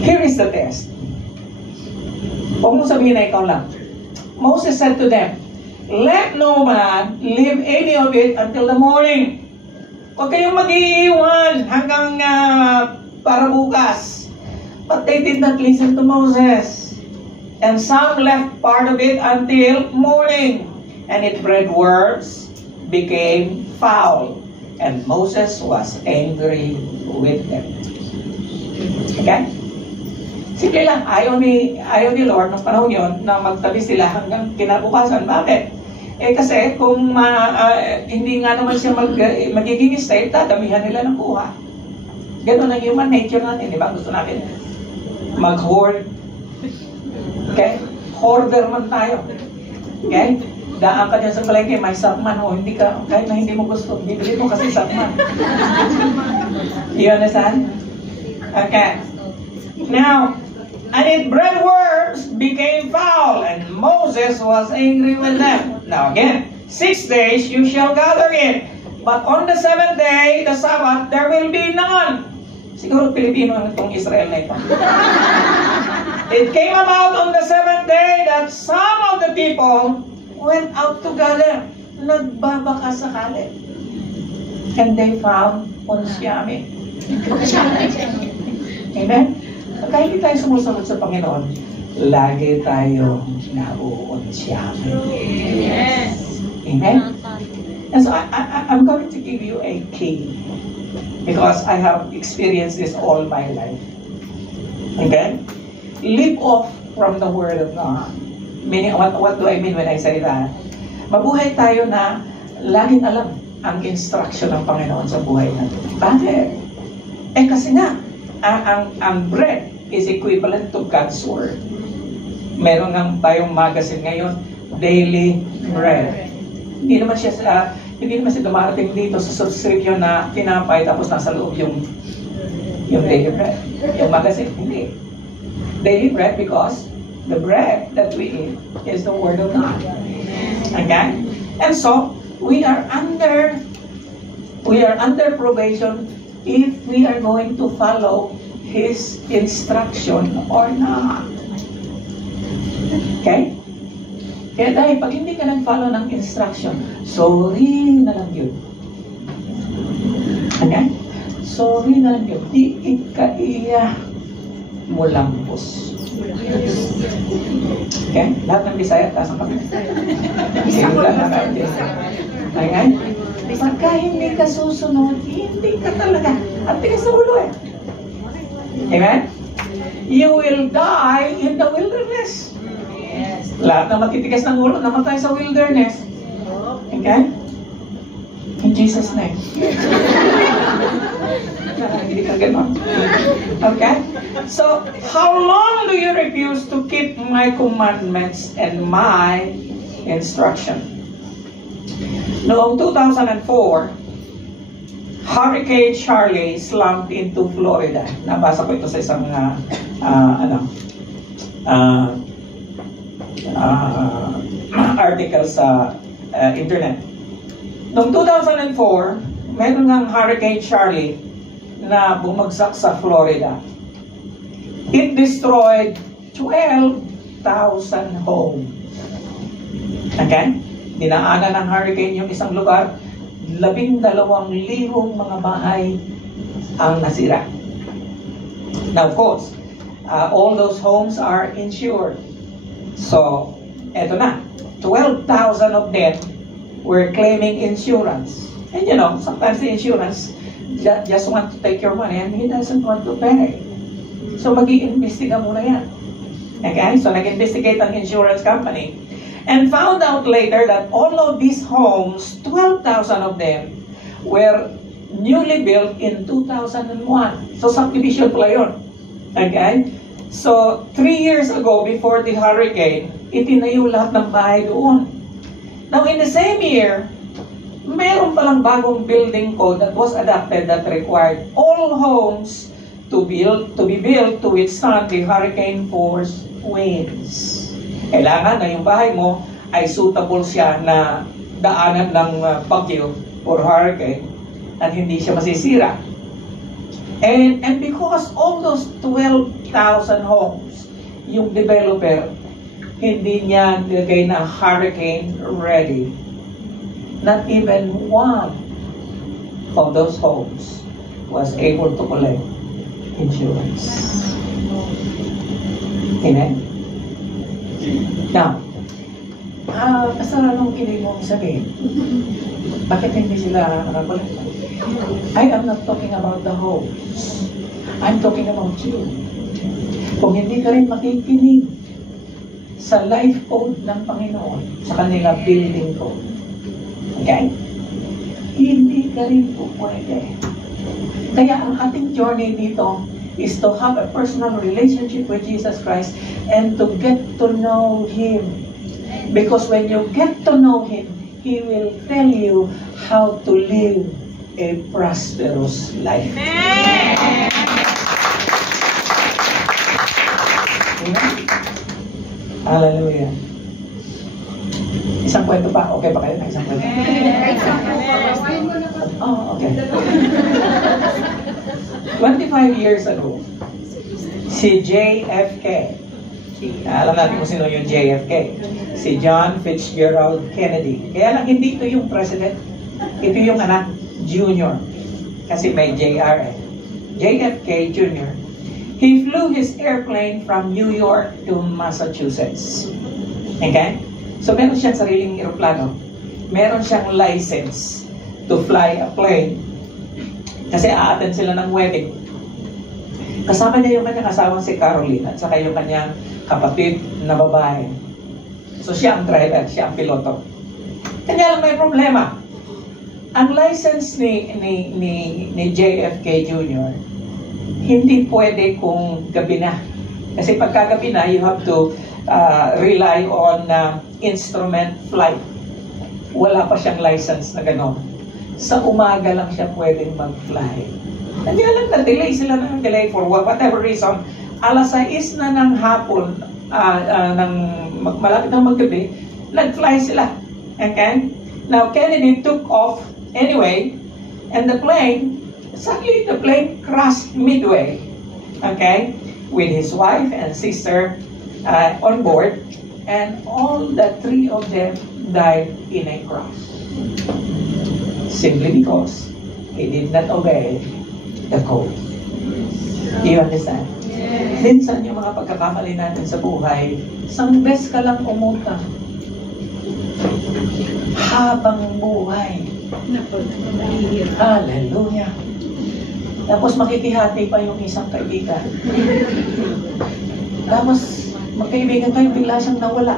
here is the test. Huwag mo sabihin na ikaw lang. Moses said to them, "Let no man leave any of it until the morning." Huwag kayong mag-iiwan hanggang para bukas. But they did not listen to Moses. And some left part of it until morning. And it bred worms, became foul. And Moses was angry with them. Okay? Simple lang, ayaw ni Lord ng panahon yun na magtabi sila hanggang kinabukasan. Bakit? Kasi kung hindi nga naman siya magiging stay, dadamihan nila ng kuha. Ganun ang human nature natin, di ba? Gusto natin mag-hoard. Okay? Hoarder man tayo. Okay? Daan ka dyan sa palengke, may sakman o hindi ka, kahit na hindi mo gusto, bibili mo kasi sakman. You understand? Okay. Now, and it bred worms, became foul, and Moses was angry with them. Now again, 6 days you shall gather it, but on the 7th day, the Sabbath, there will be none. Siguro Pilipino itong Israel na ito. It came about on the 7th day that some of the people went out to gather. Nagbabaka sakali. And they found unsyami. Amen? Pagka hindi tayo sumusunod sa Panginoon, lagi tayo nauunsyami. Yes. Amen? And so I'm going to give you a key because I have experienced this all my life. Okay? Live off from the Word of God. Meaning, what do I mean when I say that? Mabuhay tayo na laging alam ang instruction ng Panginoon sa buhay natin. Bakit? Kasi nga, ang bread is equivalent to God's Word. Meron nga tayong magazine ngayon, Daily Bread. Hindi naman siya dumarating dito sa subscription na tinapay tapos nasa loob yung Daily Bread. Yung magazine, hindi. Daily bread because the bread that we eat is the Word of God. Okay? And so, we are under probation if we are going to follow His instruction or not. Okay? Kaya dahil pag hindi ka nag-follow ng instruction, sorry na lang yun. Okay? Sorry na lang yun. Di ikaiya mo lampos. Okay? Lahat ng Bisaya, taas ang pagkakas. Okay? Pagka hindi ka susunod, hindi ka talaga. At tigas na ulo eh. Amen? You will die in the wilderness. Yes. Lahat na matitigas ng ulo, namatay sa wilderness. Okay? In Jesus' name. Hindi ka ganon. Okay? So, how long do you refuse to keep my commandments and my instruction? Noong 2004, Hurricane Charlie slammed into Florida. Nabasa ko ito sa isang article sa internet. Noong 2004, meron ng Hurricane Charlie na bumagsak sa Florida. It destroyed 12,000 homes. Okay? Dinaanan ng hurricane yung isang lugar, 12,000 mga bahay ang nasira. Now, of course, all those homes are insured. So, eto na, 12,000 of them were claiming insurance. And you know, sometimes the insurance just want to take your money and he doesn't want to pay. So, mag-iimbestiga muna yan. Okay? So, nag-investigate ang insurance company and found out later that all of these homes, 12,000 of them, were newly built in 2001. So, subdivision pala yun. Okay? So, 3 years ago, before the hurricane, itinayo lahat ng bahay doon. Now, in the same year, meron palang bagong building code that was adopted that required all homes to be built to withstand the hurricane force winds. Kailangan na yung bahay mo ay suitable siya na daanan ng bagyo or hurricane at hindi siya masisira. And because all those 12,000 homes, yung developer, hindi niya nilagay na hurricane ready. Not even one of those homes was able to collect insurance. Amen? Now, basta anong kinig mong sabihin? Bakit hindi sila nakakulit? I am not talking about the homes. I'm talking about you. Kung hindi ka rin makikinig sa life code ng Panginoon, sa kanila building code, okay? Hindi ka rin po pwede. Kaya ang ating journey dito is to have a personal relationship with Jesus Christ and to get to know Him. Because when you get to know Him, He will tell you how to live a prosperous life. Amen? Hallelujah. Isang kwento pa? Okay ba kayo na isang kwento? Oh, okay. 25 years ago, si JFK, alam natin kung sino yung JFK, si John Fitzgerald Kennedy. Kaya lang hindi ito yung president, ito yung anak, junior. Kasi may JR eh. JFK Jr. He flew his airplane from New York to Massachusetts. Okay? So meron siyang sariling aeroplano. Meron siyang license to fly a plane. Kasi a-attend sila ng wedding. Kasama niya yung kanyang asawang si Caroline at saka yung kanyang kapatid na babae. So siya ang driver, siya ang piloto. Kanya lang may problema. Ang license ni JFK Jr., hindi pwede kung gabi na. Kasi pagka gabi na, you have to rely on instrument flight. Wala pa siyang license na gano'n. Sa umaga lang siya pwedeng mag-fly. Kanya lang na-delay sila ng delay for whatever reason. Alas 6 na ng hapon, malapit ng maggabi, nag-fly sila. Okay? Now, Kennedy took off anyway, and suddenly the plane crashed midway. Okay? With his wife and sister on board, and all the 3 of them died in a crash. Simply because he did not obey the code. Do you understand? Yes. Minsan yung mga pagkakamali natin sa buhay, isang beses ka lang umutang. Habang buhay. Hallelujah. Tapos makikihati pa yung isang kaibigan. Tapos magkaibigan kayo, bigla siyang nawala.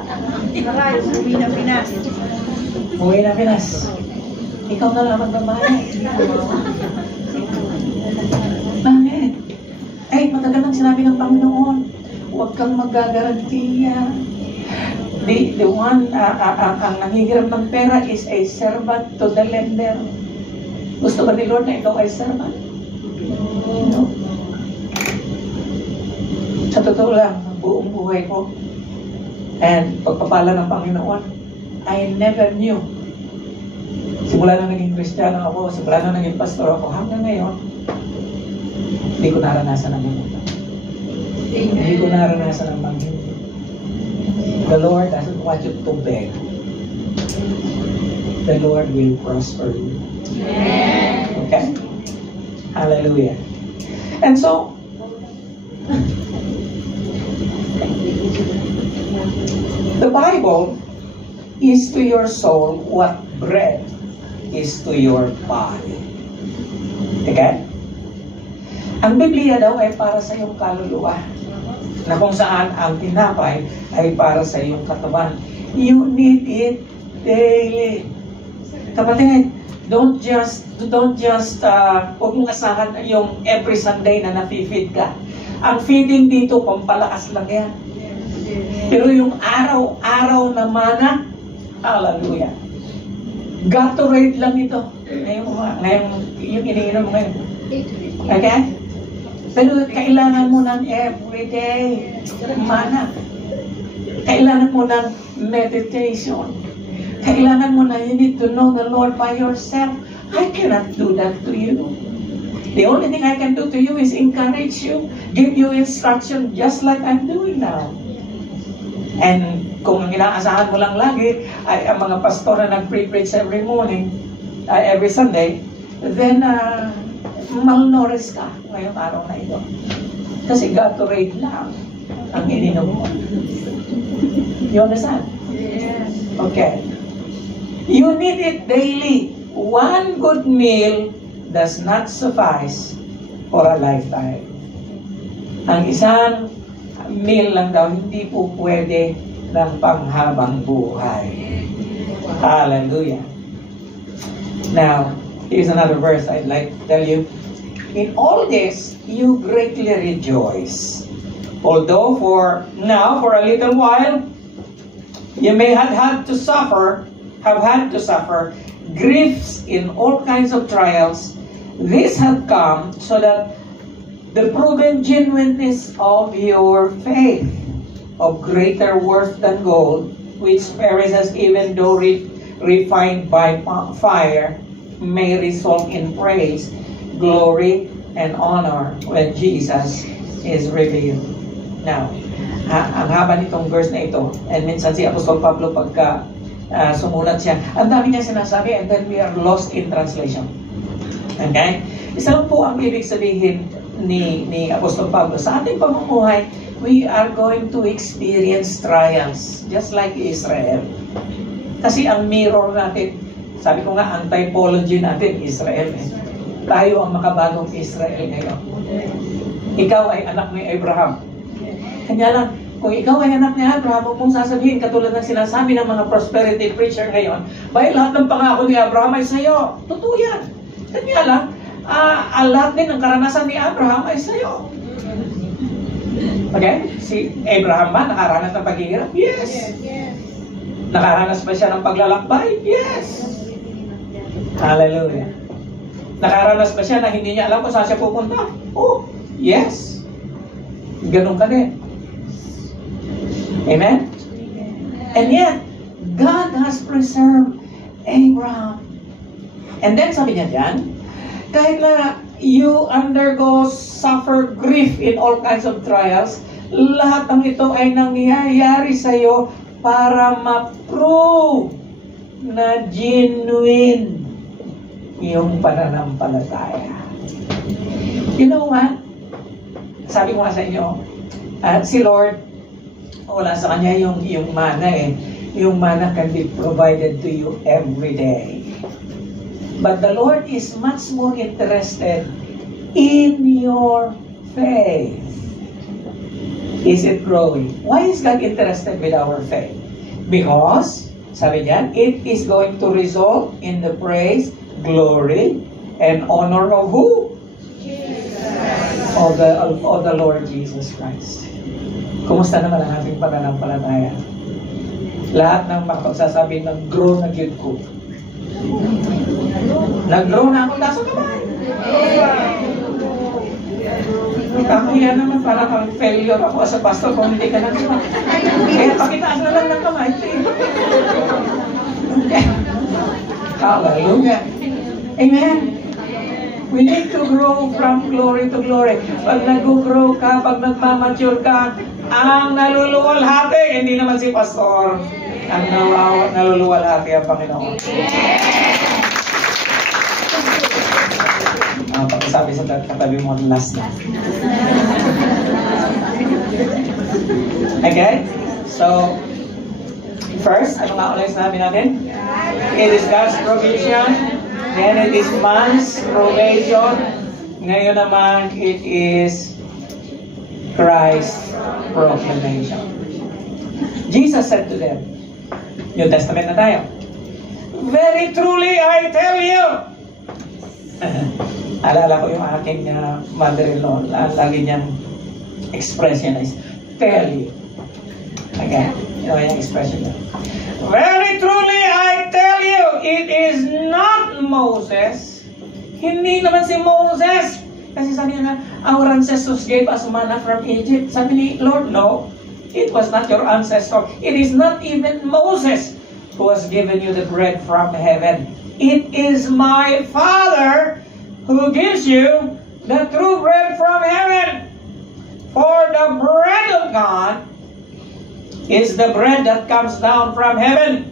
Uwi na Pinas. Uwi na Pinas. Ikaw na lang magbabayad. Bakit? Eh, matagal nang sinabi ng Panginoon, huwag kang magagarantiya. The one, ang nangihiram ng pera is a servant to the lender. Gusto ba ni Lord na ikaw ay servant? No. Sa totoo lang, buong buhay ko, and pagpapala ng Panginoon, I never knew. Simula na naging Kristiyano ako, simula na naging pastor ako, hanggang ngayon, hindi ko naranasan ang ganito. Hindi ko naranasan ang Panginoon. The Lord doesn't want you to beg. The Lord will prosper you. Okay? Hallelujah. And so, the Bible is to your soul what bread is to your body. Okay? Ang Biblia daw ay para sa iyong kaluluwa, na kung saan ang tinapay ay para sa iyong katawan. You need it daily. Kapatid, don't just huwag mong asahan yung every Sunday na nafe-feed ka. Ang feeding dito, pampalakas lang yan. Pero yung araw-araw na mana, hallelujah. Gatorade lang ito. Ngayon yung iniinom mo ngayon. Okay? Pero kailangan mo ng everyday mana. Kailangan mo ng meditation. Kailangan mo na, you need to know the Lord by yourself. I cannot do that to you. The only thing I can do to you is encourage you, give you instruction just like I'm doing now. And kung ang inaasahan mo lang lagi ay ang mga pastor na nag-preach every morning, every Sunday, then malnourished ka ngayong araw na ito. Kasi Gatorade lang ang ininom mo. You understand? Yes. Okay. You need it daily. One good meal does not suffice for a lifetime. Ang isang meal lang daw, hindi po pwede ng panghabang buhay. Hallelujah. Now, here's another verse I'd like to tell you. In all this, you greatly rejoice. Although for a little while, you may have had to suffer griefs in all kinds of trials. This had come so that the proven genuineness of your faith, of greater worth than gold, which perishes even though refined by fire, may result in praise, glory, and honor when Jesus is revealed. Now, ang haba nitong verse na ito, and minsan si Apostol Pablo pagka sumulat siya, ang dami niya sinasabi, and then we are lost in translation. Okay? Isa lang po ang ibig sabihin ni Apostol Pablo. Sa ating pamumuhay, we are going to experience trials, just like Israel. Kasi ang mirror natin, sabi ko nga, ang typology natin, Israel. Tayo ang makabagong Israel ngayon. Ikaw ay anak ni Abraham. Kanya lang, kung ikaw ay anak ni Abraham, huwag mong sasabihin, katulad ng sinasabi ng mga prosperity preacher ngayon, bahil lahat ng pangako ni Abraham ay sa'yo. Totoo yan. Kanya lang, lahat din ng karanasan ni Abraham ay sa'yo. Okay? Si Abraham ba nakaranas ng paghihirap? Yes. Nakaranas ba siya ng paglalakbay? Yes. Hallelujah. Nakaranas ba siya na hindi niya alam kung saan siya pupunta? Oh, yes. Ganun ka din. Amen? And yet, God has preserved Abraham. And then sabi niya dyan, kahit na you suffer grief in all kinds of trials, lahat ng ito ay nangyayari sa iyo para ma-prove na genuine yung pananampalataya. You know what? Sabi ko nga sa inyo, si Lord, wala sa kanya yung mana eh. Yung mana can be provided to you every day. But the Lord is much more interested in your faith. Is it growing? Why is God interested with our faith? Because, sabi niyan, it is going to result in the praise, glory, and honor of who? Of the Lord Jesus Christ. Kumusta naman ang ating pananampalataya? Lahat ng makapagsasabi ng grow na gyud ko. Nag-grow na akong taso kamay. Kaya naman parang kang failure ako as a pastor kung hindi ka nag-grow. Kaya pakitaas na lang ng kamay. Hallelujah. Amen. We need to grow from glory to glory. Pag nag-grow ka, pag nagmamature ka, ang naluluwalhati, hindi naman si pastor, ang naluluwalhati ang Panginoon. Pag-sabi sa katabi mo, last na. Okay? So, first, ano nga ulit sabi natin? It is God's provision. Then it is man's provision. Ngayon naman, it is Christ's proclamation. Jesus said to them, New Testament na tayo, very truly I tell you. Alala ko yung aking mother-in-law, lagi niyang expression is, tell you. Okay? You know yung expression niya. Very truly I tell you, it is not Moses. Hindi naman si Moses. Kasi sabi niya, our ancestors gave us manna from Egypt. Sabi ni Lord, no. It was not your ancestor. It is not even Moses who has given you the bread from heaven. It is my Father who gives you the true bread from heaven. For the bread of God is the bread that comes down from heaven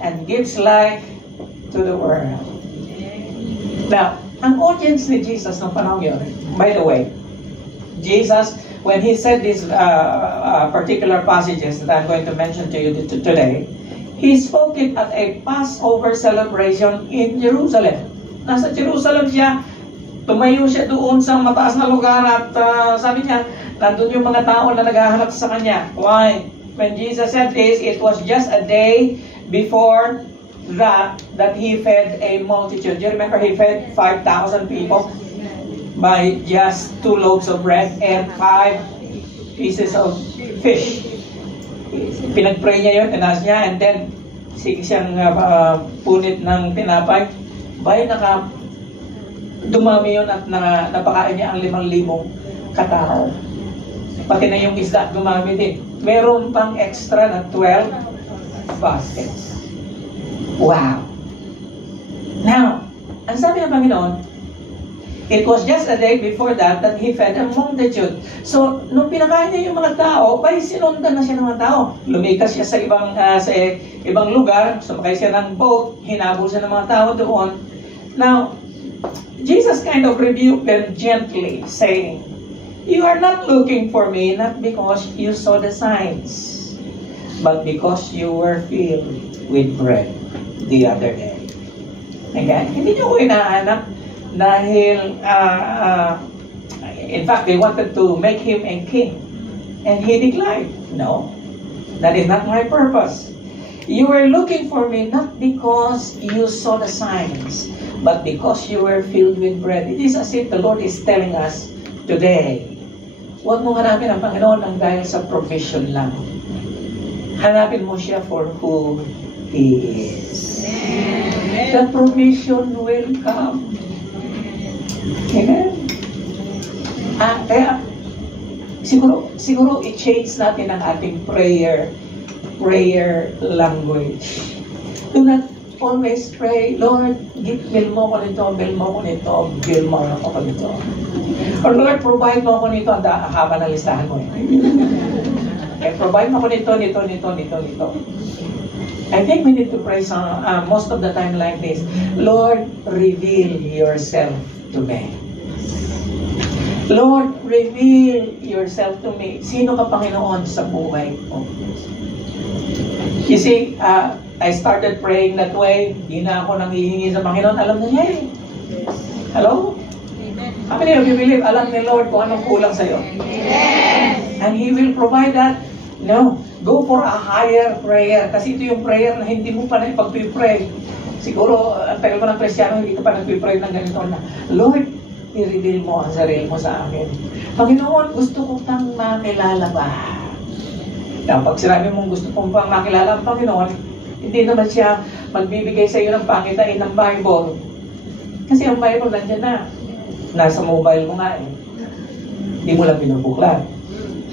and gives life to the world. Now, ang audience ni Jesus ng panahon yun, by the way, Jesus, when he said these particular passages that I'm going to mention to you today, he spoke it at a Passover celebration in Jerusalem. Nasa Jerusalem siya, tumayo siya doon sa mataas na lugar at sabi niya, nandun yung mga tao na naghahanap sa kanya. Why? When Jesus said this, it was just a day before that he fed a multitude. Do you remember he fed 5,000 people by just 2 loaves of bread and 5 pieces of fish? Pinag-pray niya yun, tinas niya, and then siyang punit ng tinapay. Bay, dumami yun at napakain niya ang 5,000 katao. Pati na yung isda, dumami din. Meron pang extra na 12 baskets. Wow! Now, ang sabi ng Panginoon, it was just a day before that he fed a multitude. So, nung pinakain niya yung mga tao, sinundan na siya ng mga tao. Lumikas siya sa ibang lugar, sumakay siya ng boat, hinabol siya ng mga tao doon. Now, Jesus kind of rebuked them gently, saying, you are not looking for me, not because you saw the signs, but because you were filled with bread the other day. Okay? Hindi niyo ko hinahanap dahil, in fact, they wanted to make him a king. And he declined. No, that is not my purpose. You were looking for me not because you saw the signs, but because you were filled with bread. It is as if the Lord is telling us today, huwag mo hanapin ang Panginoon ang dahil sa provision lang. Hanapin mo siya for who He is. The provision will come. Amen? Kaya, siguro i-change natin ang ating prayer language. Do not always pray, Lord, bill mo ko nito, bill mo ako nito. Or Lord, provide mo ako nito, ang haba ng listahan mo. Provide mo ako nito. I think we need to pray most of the time like this. Lord, reveal yourself to me. Lord, reveal yourself to me. Sino ka, Panginoon, sa buhay ko? You see, I started praying that way. Hindi na ako nanghihingi sa Panginoon. Alam na niya eh. Hello? How many of you believe alam ni Lord kung anong kulang sa'yo? And He will provide that. No. Go for a higher prayer. Kasi ito yung prayer na hindi mo pa na ipag-pray. Siguro, ang tagal mo ng Kristiyano, hindi ka pa nag-pray ng ganito na, Lord, i-reveal mo ang sarili mo sa akin. Panginoon, gusto ko kang makilala ba? Pag sinabi mong gusto kong pang makilala ang Panginoon, hindi naman siya magbibigay sa iyo ng pangitain ng Bible. Kasi ang Bible nandiyan na. Nasa mobile mo nga eh. Hindi mo lang binubuklat.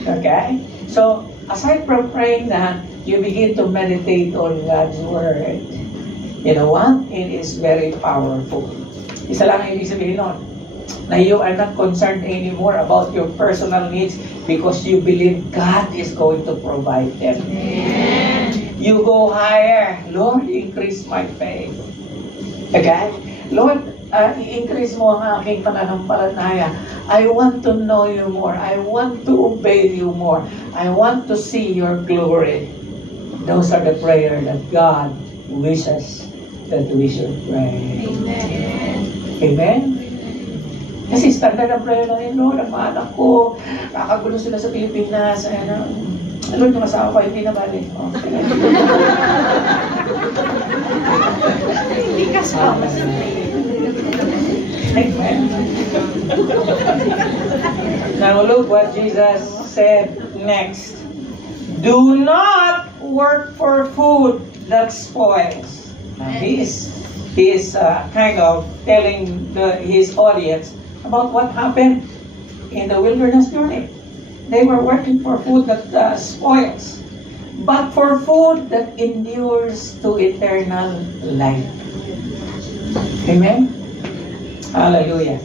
Okay? So, aside from praying that, you begin to meditate on God's Word. You know what? It is very powerful. Isa lang ang ibig sabihin nun. Na you are not concerned anymore about your personal needs because you believe God is going to provide them. Amen. You go higher. Lord, increase my faith. Okay? Lord, i-increase mo ang aking pananampalataya. I want to know you more. I want to obey you more. I want to see your glory. Those are the prayers that God wishes that we should pray. Amen. Amen? Kasi standard ang prayer na yun, Lord, ang mga anak ko, kakagulo sila sa Pilipinas, Lord, yung asawa ko, hindi na balik. Okay. Hindi ka sa Amen. Now look what Jesus said next. Do not work for food that spoils. Now, he is kind of telling his audience about what happened in the wilderness journey. They were working for food that spoils, but for food that endures to eternal life. Amen? Hallelujah.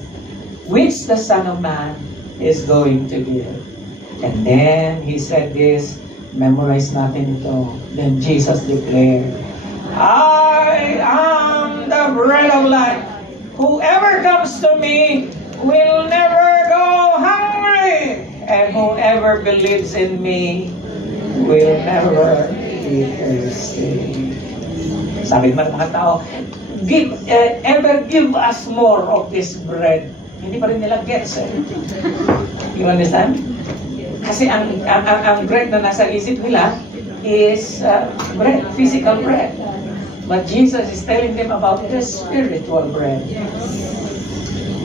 Which the Son of Man is going to give. And then he said this, memorize natin ito. Then Jesus declared, I am the bread of life. Whoever comes to me will never go hungry, and whoever believes in me will never be thirsty. Sabi naman mga tao, ever give us more of this bread. Hindi pa rin nila gets eh. You understand? Kasi ang bread na nasa isip nila is bread, physical bread. But Jesus is telling them about the spiritual bread.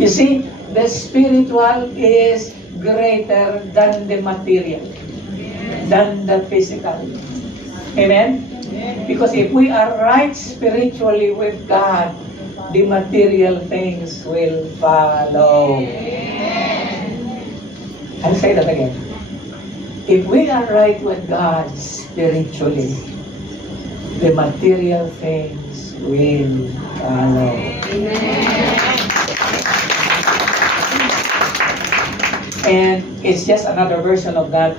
You see, the spiritual is greater than the material, than the physical. Amen? Because if we are right spiritually with God, the material things will follow. I'll say that again. If we are right with God spiritually, the material things will follow. And it's just another version of that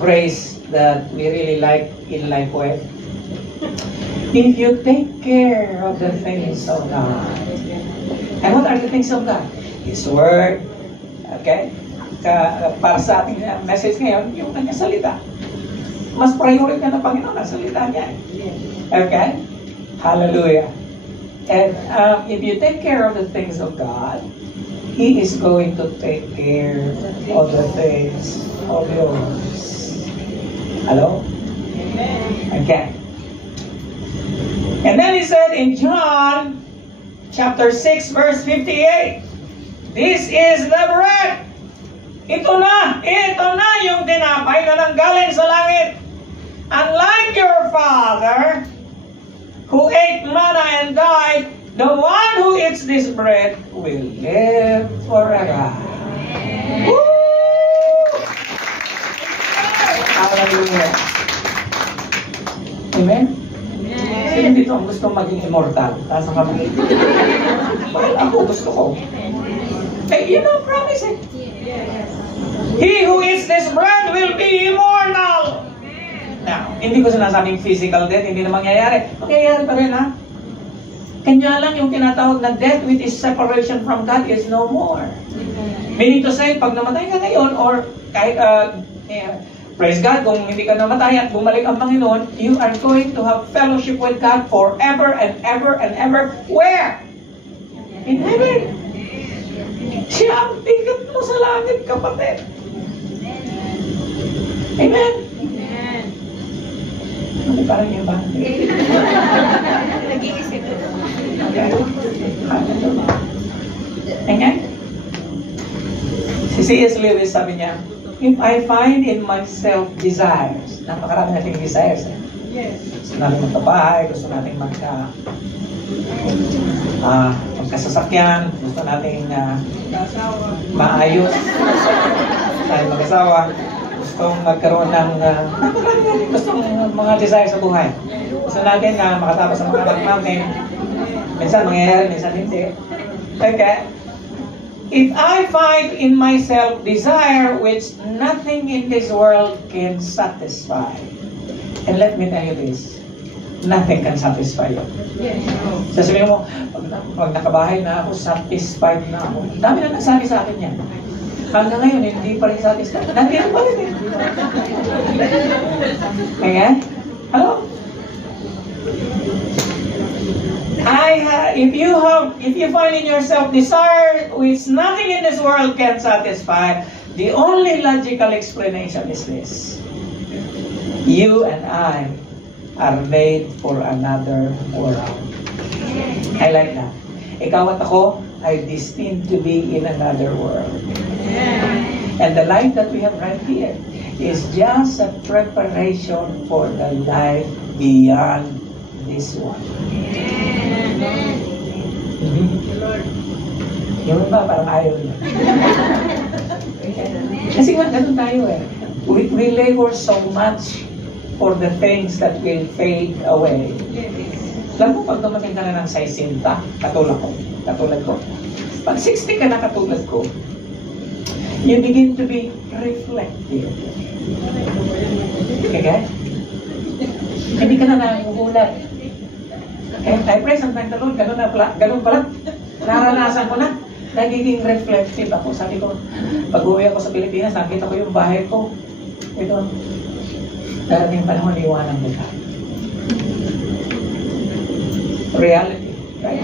phrase that we really like in Lifeway. If you take care of the things of God. And what are the things of God? His Word. Okay? Para sa ating message ngayon, yung kanyang salita. Mas priority ng Panginoon ang salita niya. Okay? Hallelujah. And if you take care of the things of God, He is going to take care of the things of yours. Hello? Okay. And then he said in John chapter 6 verse 58, this is the bread. Ito na yung tinapay na nanggaling sa langit. Unlike your father who ate manna and died, the one who eats this bread will live forever. Woo! Hallelujah. Amen? Sino dito ang gusto maging immortal? Taas ang kamay. Well, ako gusto ko. Yun ang promise eh. He who eats this bread will be immortal. Now, hindi ko sinasabing physical death, hindi na mangyayari. Mangyayari pa rin ha. Kanya lang yung tinatawag na death which is separation from God is no more. Meaning to say, pag namatay ka ngayon or kahit praise God, kung hindi ka namatay at bumalik ang Panginoon, you are going to have fellowship with God forever and ever and ever. Where? In heaven. Siya ang ticket mo sa langit, kapatid. Amen? Amen. Ano parang yung ba? Nag-iisip ko. Okay. Amen? Si C.S. Lewis sabi niya, if I find in myself desires, napakarami nating desires eh. Yes. Gusto natin magkabahay, gusto natin kasasakyan, gusto nating maayos tayo mag-asawa, gustong magkaroon ng gustong mga desire sa buhay. Gusto natin na makatapos sa mga anak natin. Minsan mangyayari, minsan hindi. Okay? If I find in myself desire which nothing in this world can satisfy, and let me tell you this, nothing can satisfy you. Sasabihin mo, pag nakabahay na ako, satisfied na ako. Dami na nagsabi sa akin yan. Hanggang ngayon, hindi pa rin satisfied. Nandiyan pa rin eh. Kaya? Hello? If you find in yourself desire which nothing in this world can satisfy, the only logical explanation is this: you and I are made for another world. I like that. Ikaw at ako are destined to be in another world. And the life that we have right here is just a preparation for the life beyond this one. Yung ba, parang ayaw nila. Kasi nga, ganun tayo eh. We labor so much for the things that will fade away. Alam mo, pag dumating ka na ng 60, katulad ko. Pag 60 ka na katulad ko, you begin to be reflective. Okay? Hindi ka na nangugulat. I pray sometimes the Lord, ganun pala. Naranasan ko na. Nagiging reflective ako. Sabi ko, pag uwi ako sa Pilipinas, nakita ko yung bahay ko. Ito, darating panahon, iwanan mo ka. Reality. Right?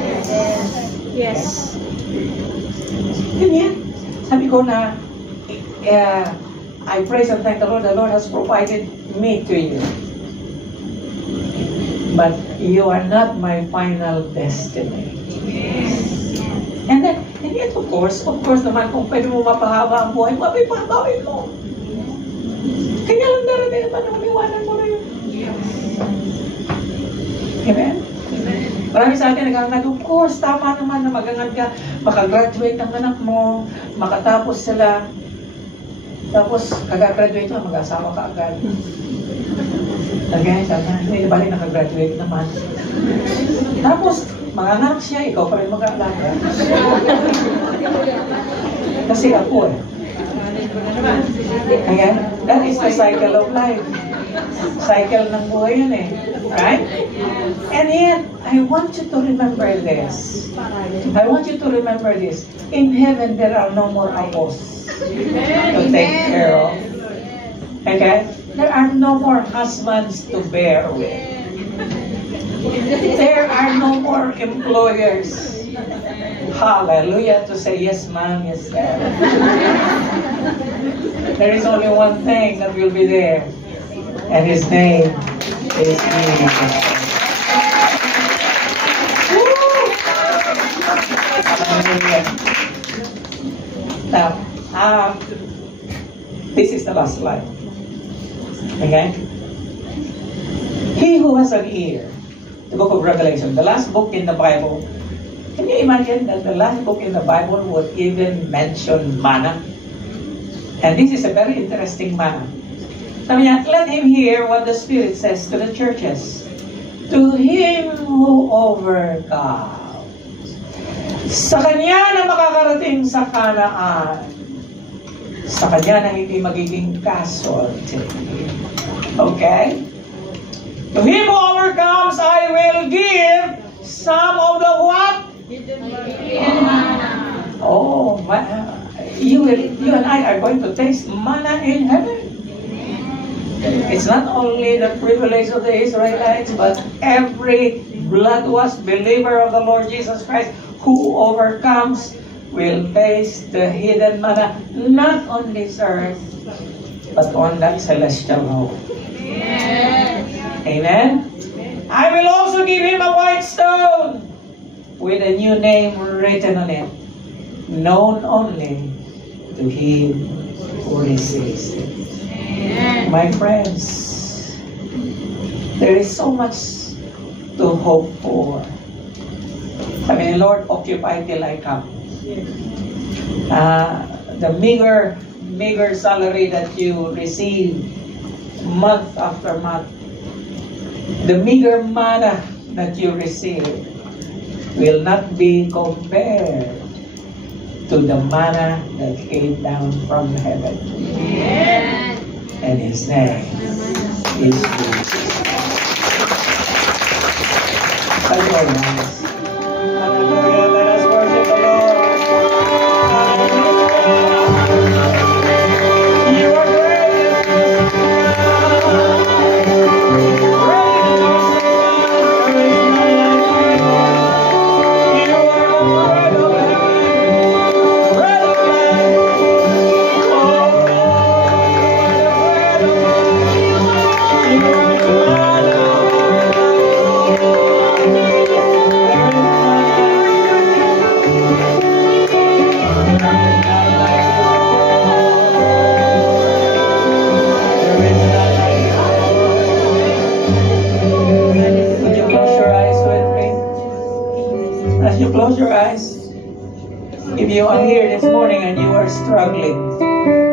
Yes. Yun yan. Sabi ko na, I pray sometimes the Lord has provided me to you. But you are not my final destiny. And yet, of course naman, kung pwede mo mapahaba ang buhay mo, pahabawin mo. Kanya lang darating naman ang iwanan mo na yun. Amen? Marami sa atin nagkakad, of course, tama naman na magangad ka, makagraduate ang anak mo, makatapos sila, tapos kagagraduate mo, mag-asawa ka agad. Again, hindi na balik nakagraduate naman. Tapos, mga anak siya, ikaw pa rin mag-aalaga. Kasi ako eh. Again, that is the cycle of life. Cycle ng buhay yun eh. Right? And yet, I want you to remember this. I want you to remember this. In heaven, there are no more apples to take care of. Okay? There are no more husbands to bear with. There are no more employers. Hallelujah, to say yes ma'am, yes sir. There is only one thing that will be there, and His name is Jesus. Hallelujah. Now, this is the last slide. Okay? He who has an ear, the book of Revelation, the last book in the Bible. Can you imagine that the last book in the Bible would even mention manna? And this is a very interesting manna. Sabi niya, let him hear what the Spirit says to the churches. To him who overcomes. Sa kanya na makakarating sa Kanaan. Sa kanya na hindi magiging casualty. Okay? To him who overcomes, I will give some of the what? Oh, you and I are going to taste manna in heaven. It's not only the privilege of the Israelites, but every blood-washed believer of the Lord Jesus Christ who overcomes will taste the hidden manna, not on this earth, but on that celestial home. Amen? I will also give him a white stone with a new name written on it, known only to him who receives it. My friends, there is so much to hope for. Sabi ni Lord, occupy till I come. The meager salary that you receive month after month, the meager manna that you receive will not be compared to the manna that came down from heaven. Amen. And His name is Jesus. Hallelujah. Let us worship the Lord. Hallelujah. You are great. Great and awesome God. There is none like you. You are the bread of heaven, bread of life. Oh Lord, you are the bread of life. You are the bread of life. As you close your eyes, if you are here this morning and you are struggling,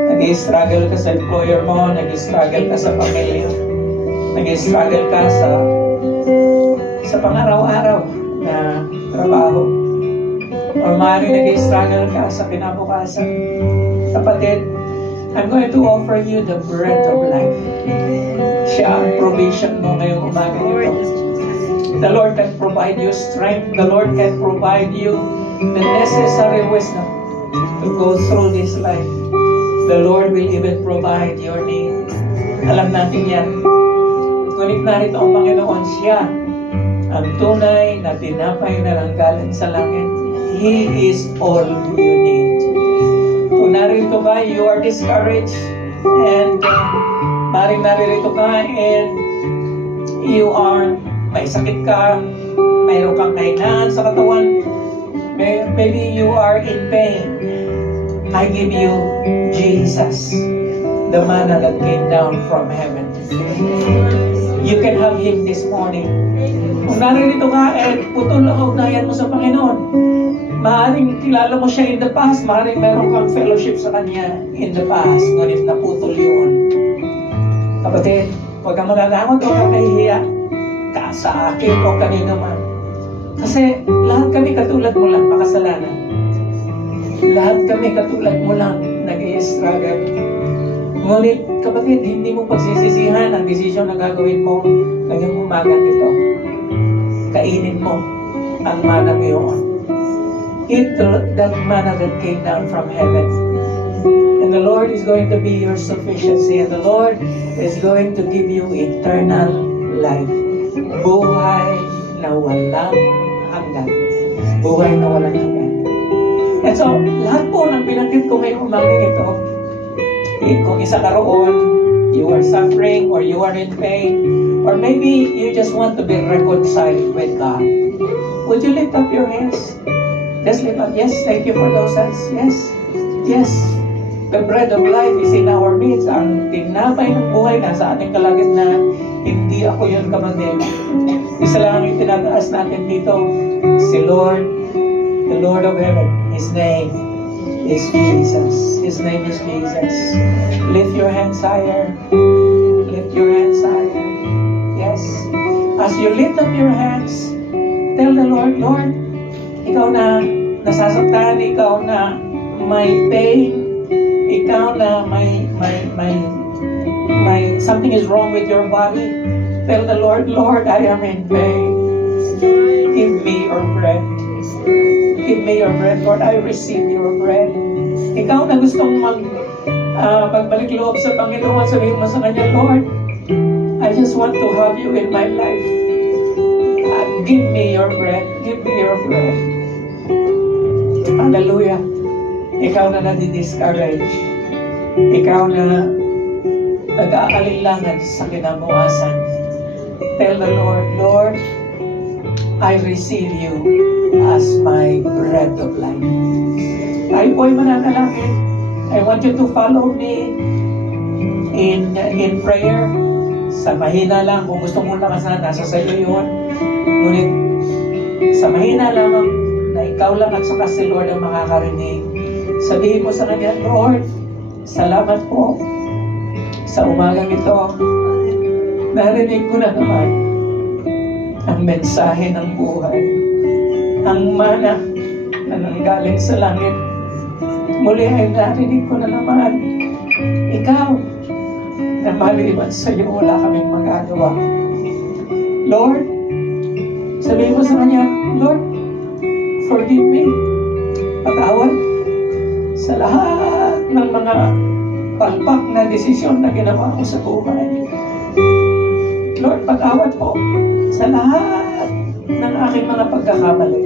nag-struggle ka sa employer mo, nag-struggle ka sa pamilya, nag-struggle ka sa pang-araw-araw na trabaho, o maaaring nag-struggle ka sa kinabukasan, kapatid, I'm going to offer you the bread of life. Siya ang provision mo ngayong umaga nito. The Lord can provide you strength. The Lord can provide you the necessary wisdom to go through this life. The Lord will even provide your need. Alam natin yan. Ngunit narito ang Panginoon, siya ang tunay na tinapay na nanggaling sa langit. He is all you need. Kung narito ka, you are discouraged, and maring naririto ka, and you are may sakit ka, mayroon kang kahinaan sa katawan, maybe you are in pain. I give you Jesus, the manna that came down from heaven. You can have Him this morning. Kung naririto ka, putol ang ugnayan mo sa Panginoon. Maaaring kilala mo siya in the past, maaaring meron kang fellowship sa Kanya in the past, ngunit naputol yun. Kapatid, huwag kang magagamot, huwag kang nahihiya ka sa akin o kanino man. Kasi lahat kami katulad mo lang makasalanan. Lahat kami katulad mo lang nag-i-struggle. Ngunit kapatid, hindi mo pagsisisihan ang desisyon na gagawin mo ngayong umaga nito. Kainin mo ang manna ngayon. Eat that manna that came down from heaven. And the Lord is going to be your sufficiency. And the Lord is going to give you eternal life. Buhay na walang hanggan. Buhay na walang hanggan. And so, lahat po ng binanggit ko ngayong umaga nito, kung isa ka roon, you are suffering or you are in pain, or maybe you just want to be reconciled with God, would you lift up your hands? Just lift up. Yes, thank you for those hands. Yes, yes. The bread of life is in our midst. Ang tinapay ng buhay nasa ating kalagitnaan. Hindi ako yun, kapatid. Isa lang ang itinataas natin dito. Si Lord, the Lord of heaven. His name is Jesus. His name is Jesus. Lift your hands higher. Lift your hands higher. Yes. As you lift up your hands, tell the Lord, Lord, ikaw na nasasaktan, ikaw na may pain, ikaw na may something is wrong with your body. Tell the Lord, Lord, I am in pain. Give me your bread. Give me your bread, Lord. I receive your bread. Ikaw na gustong pagbalik loob sa Panginoon, sabihin mo sa Kanya, Lord, I just want to have you in my life. Give me your bread. Give me your bread. Hallelujah. Ikaw na nadi-discourage. Ikaw na nag-aalinlangan sa kinabukasan. Tell the Lord, Lord, I receive you as my bread of life. Tayo po'y mananalangin. I want you to follow me in prayer. Sa mahina lang, kung gusto mo lakasan, nasa sa iyo yun. Ngunit, sa mahina lamang, ikaw lang at saka si Lord ang makakarinig. Sabihin mo sa Kanya, Lord, salamat po sa umagang ito. Narinig ko na naman ang mensahe ng buhay, ang mana na nanggaling sa langit. Muli ay narinig ko na naman, ikaw, na maliban sa iyo wala kaming magagawa. Lord, sabihin mo sa Kanya, Lord, forgive me. Pag-awad sa lahat ng mga palpak na desisyon na ginawa ko sa buhay. Lord, pag-awad po sa lahat ng aking mga pagkakamali.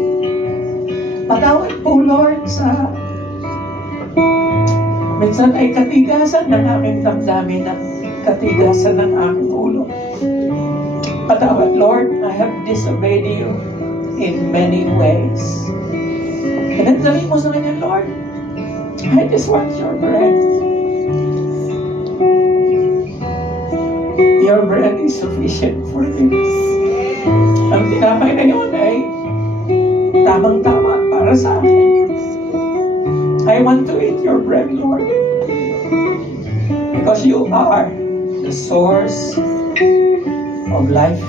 Pag-awad po, Lord, sa minsan ay katigasan ng aking damdamin at katigasan ng aking ulo. Patawad, Lord, I have disobeyed you in many ways. And then sabihin mo sa Kanya, Lord, I just want your bread. Your bread is sufficient for me. Ang tinapay na yun ay tamang-tama para sa akin. I want to eat your bread, Lord. Because you are the source of life,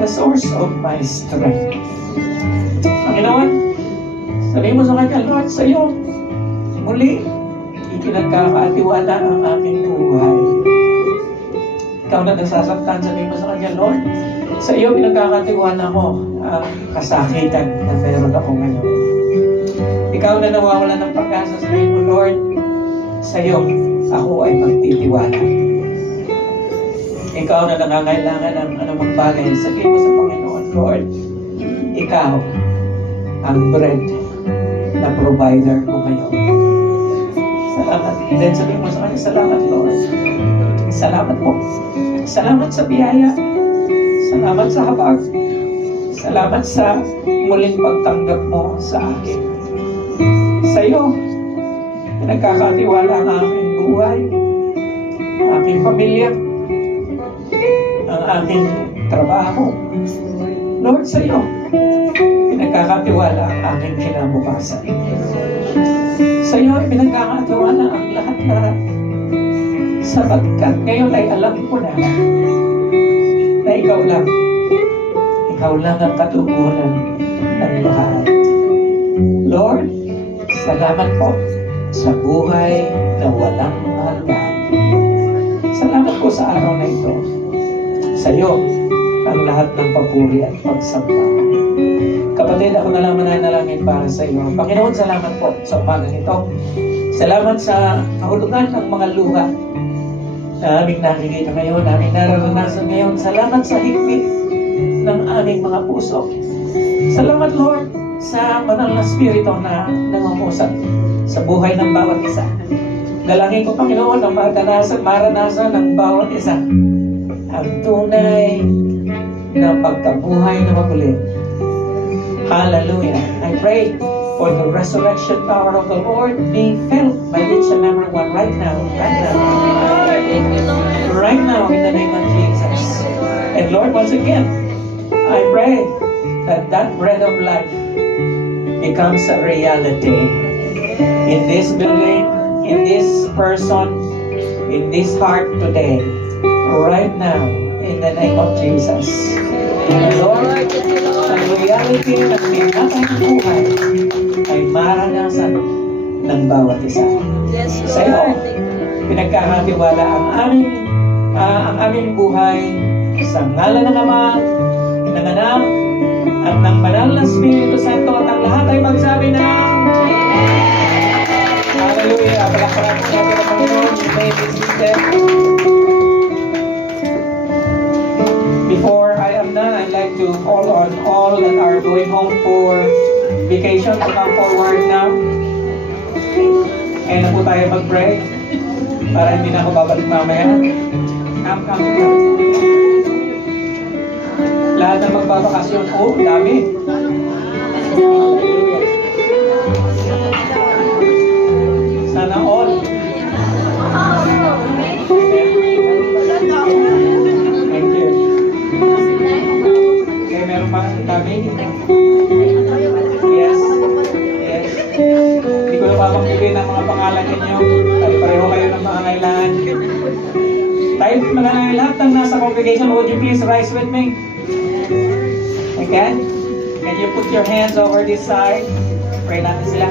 the source of my strength. Panginoon, sabihin mo sa Kanya, Lord, sa iyo, muli, ipinagkakaatiwala ang aming buhay. Ikaw na nasasaktan, sabihin mo sa Kanya, Lord, sa iyo, pinagkakatiwala ko ang kasakitan na meron ako ngayon. Ikaw na nawawala ng pag-asa, sabihin mo, Lord, sa iyo, ako ay magtitiwala. Ikaw na nangangailangan ng anumang bagay, sabihin mo sa Panginoon, Lord, ikaw ang bread na provider ko ngayon. Salamat. Then sabihin mo sa Kanya, salamat, Lord. Salamat po. Salamat sa biyaya. Salamat sa habag. Salamat sa muling pagtanggap mo sa akin. Sa iyo, pinagkakatiwala ang aking buhay, ang aking pamilya, ang aking trabaho. Lord, sa iyo, pinagkakatiwala ang aking kinabukasan. Sa iyo, pinagkakatiwala ang lahat-lahat. Sapagkat ngayon ay alam ko na ikaw lang ang katugunan ng lahat. Lord, salamat po sa buhay na walang hanggan. Salamat po sa araw na ito. Sa iyo ang lahat ng papuri at pagsamba. Kapatid, ako na lang mananalangin para sa iyo. Panginoon, salamat po sa umagang ito. Salamat sa kahulugan ng mga luha na aming nakikita ngayon, aming nararanasan ngayon. Salamat sa higpit ng aming mga puso. Salamat, Lord, sa banal na spirito na nangungusap sa buhay ng bawat isa. Dalangin ko, Panginoon, na maranasan ng bawat isa ang tunay na pagkabuhay na mabulit. Hallelujah. I pray for the resurrection power of the Lord be felt by each and every one right now. Right now, in the name of Jesus. And Lord, once again, I pray that that bread of life becomes a reality in this building, in this person, in this heart today, right now, in the name of Jesus. And Lord, ang reality ng tinatay ng buhay ay maranasan ng bawat isa. Sa iyo, pinagkakatiwala ang aming buhay sa ngalan ng Ama, ng Anak, at ng Banal na Espiritu Santo, at ang lahat ay magsabi ng Hallelujah! Palakpakan po natin ang Panginoon. You may be seated. Before I am done, I'd like to call on all that are going home for vacation to come forward now. Kaya na po tayo mag-pray para hindi na ako babalik mamaya. Come. Lahat na magbabakasyon. Oh, dami. Hallelujah. Sana all. Thank you. Okay, meron pa kami. Yes. ko na papanggilin ang mga pangalan ninyo. Pareho kayo ng mga kailangan. Tayo mga lahat ng nasa congregation, would you please rise with me? Okay? Can you put your hands over this side? Pray natin sila.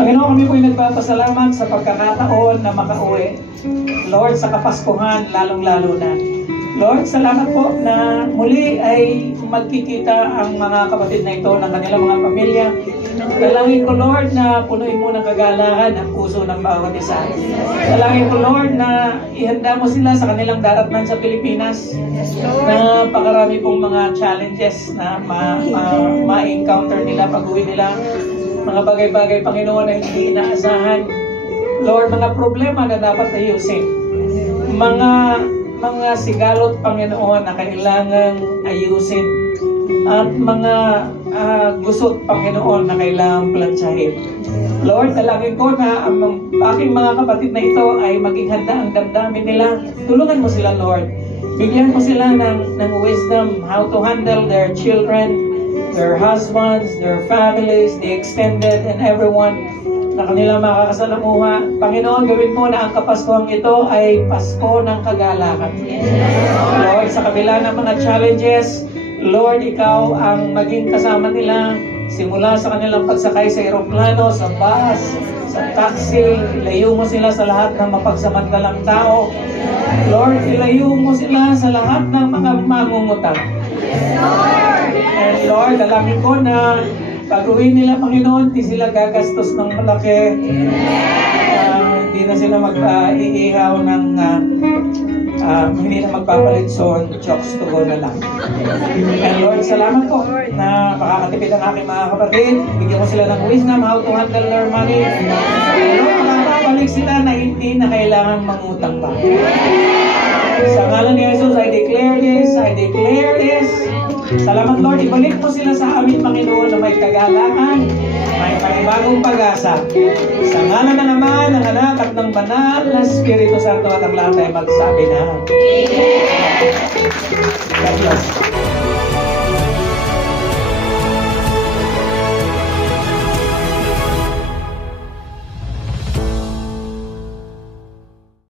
Panginoon, kami po'y nagpapasalamat sa pagkakataon na makauwi. Lord, sa Kapaskuhan, lalong-lalo na. Lord, salamat po na muli ay magkikita ang mga kapatid na ito ng kanilang mga pamilya. Dalangin ko, Lord, na punuin mo ng kagalakan ang puso ng bawat isa. Dalangin ko, Lord, na ihanda mo sila sa kanilang daratnan sa Pilipinas. Na pakarami pong mga challenges na ma-encounter nila pag-uwi nila. Mga bagay-bagay, Panginoon, na hindi inaasahan. Lord, mga problema na dapat ayusin. Mga sigalot, Panginoon, na kailangang ayusin. At mga gusot, Panginoon, na kailangang plansyahin. Lord, dalangin ko na ang aking mga kapatid na ito ay maging handa ang damdamin nila. Tulungan mo sila, Lord. Bigyan mo sila ng wisdom how to handle their children, their husbands, their families, the extended, and everyone na kanila makakasalamuha. Panginoon, gawin mo na ang Kapaskuhang ito ay Pasko ng kagalakan. Lord, sa kabila ng mga challenges, Lord, Ikaw ang maging kasama nila simula sa kanilang pagsakay sa eroplano, sa bus, sa taxi. Ilayo mo sila sa lahat ng mapagsamantalang tao. Lord, ilayo mo sila sa lahat ng mga mangungutang. And Lord, dalangin ko na pag-uwi nila, Panginoon, di sila gagastos ng malaki. Hindi na sila mag-iihaw ng hindi na magpapalitson, chokes to go na lang. And Lord, salamat po na makakatipid ang aking mga kapatid. Bigyan mo sila ng wisdom how to handle their money. Lord, makakabalik sila na hindi na kailangan mangutang pa. Sa ngalan ni Jesus, I declare this, I declare this. Salamat, Lord, ibalik mo sila sa amin, Panginoon, na may kagalangan, may panibagong pag-asa. Sa ngalan na naman ng Anak at ng Banal na Espiritu Santo at ang lahat ay magsabi na. God bless.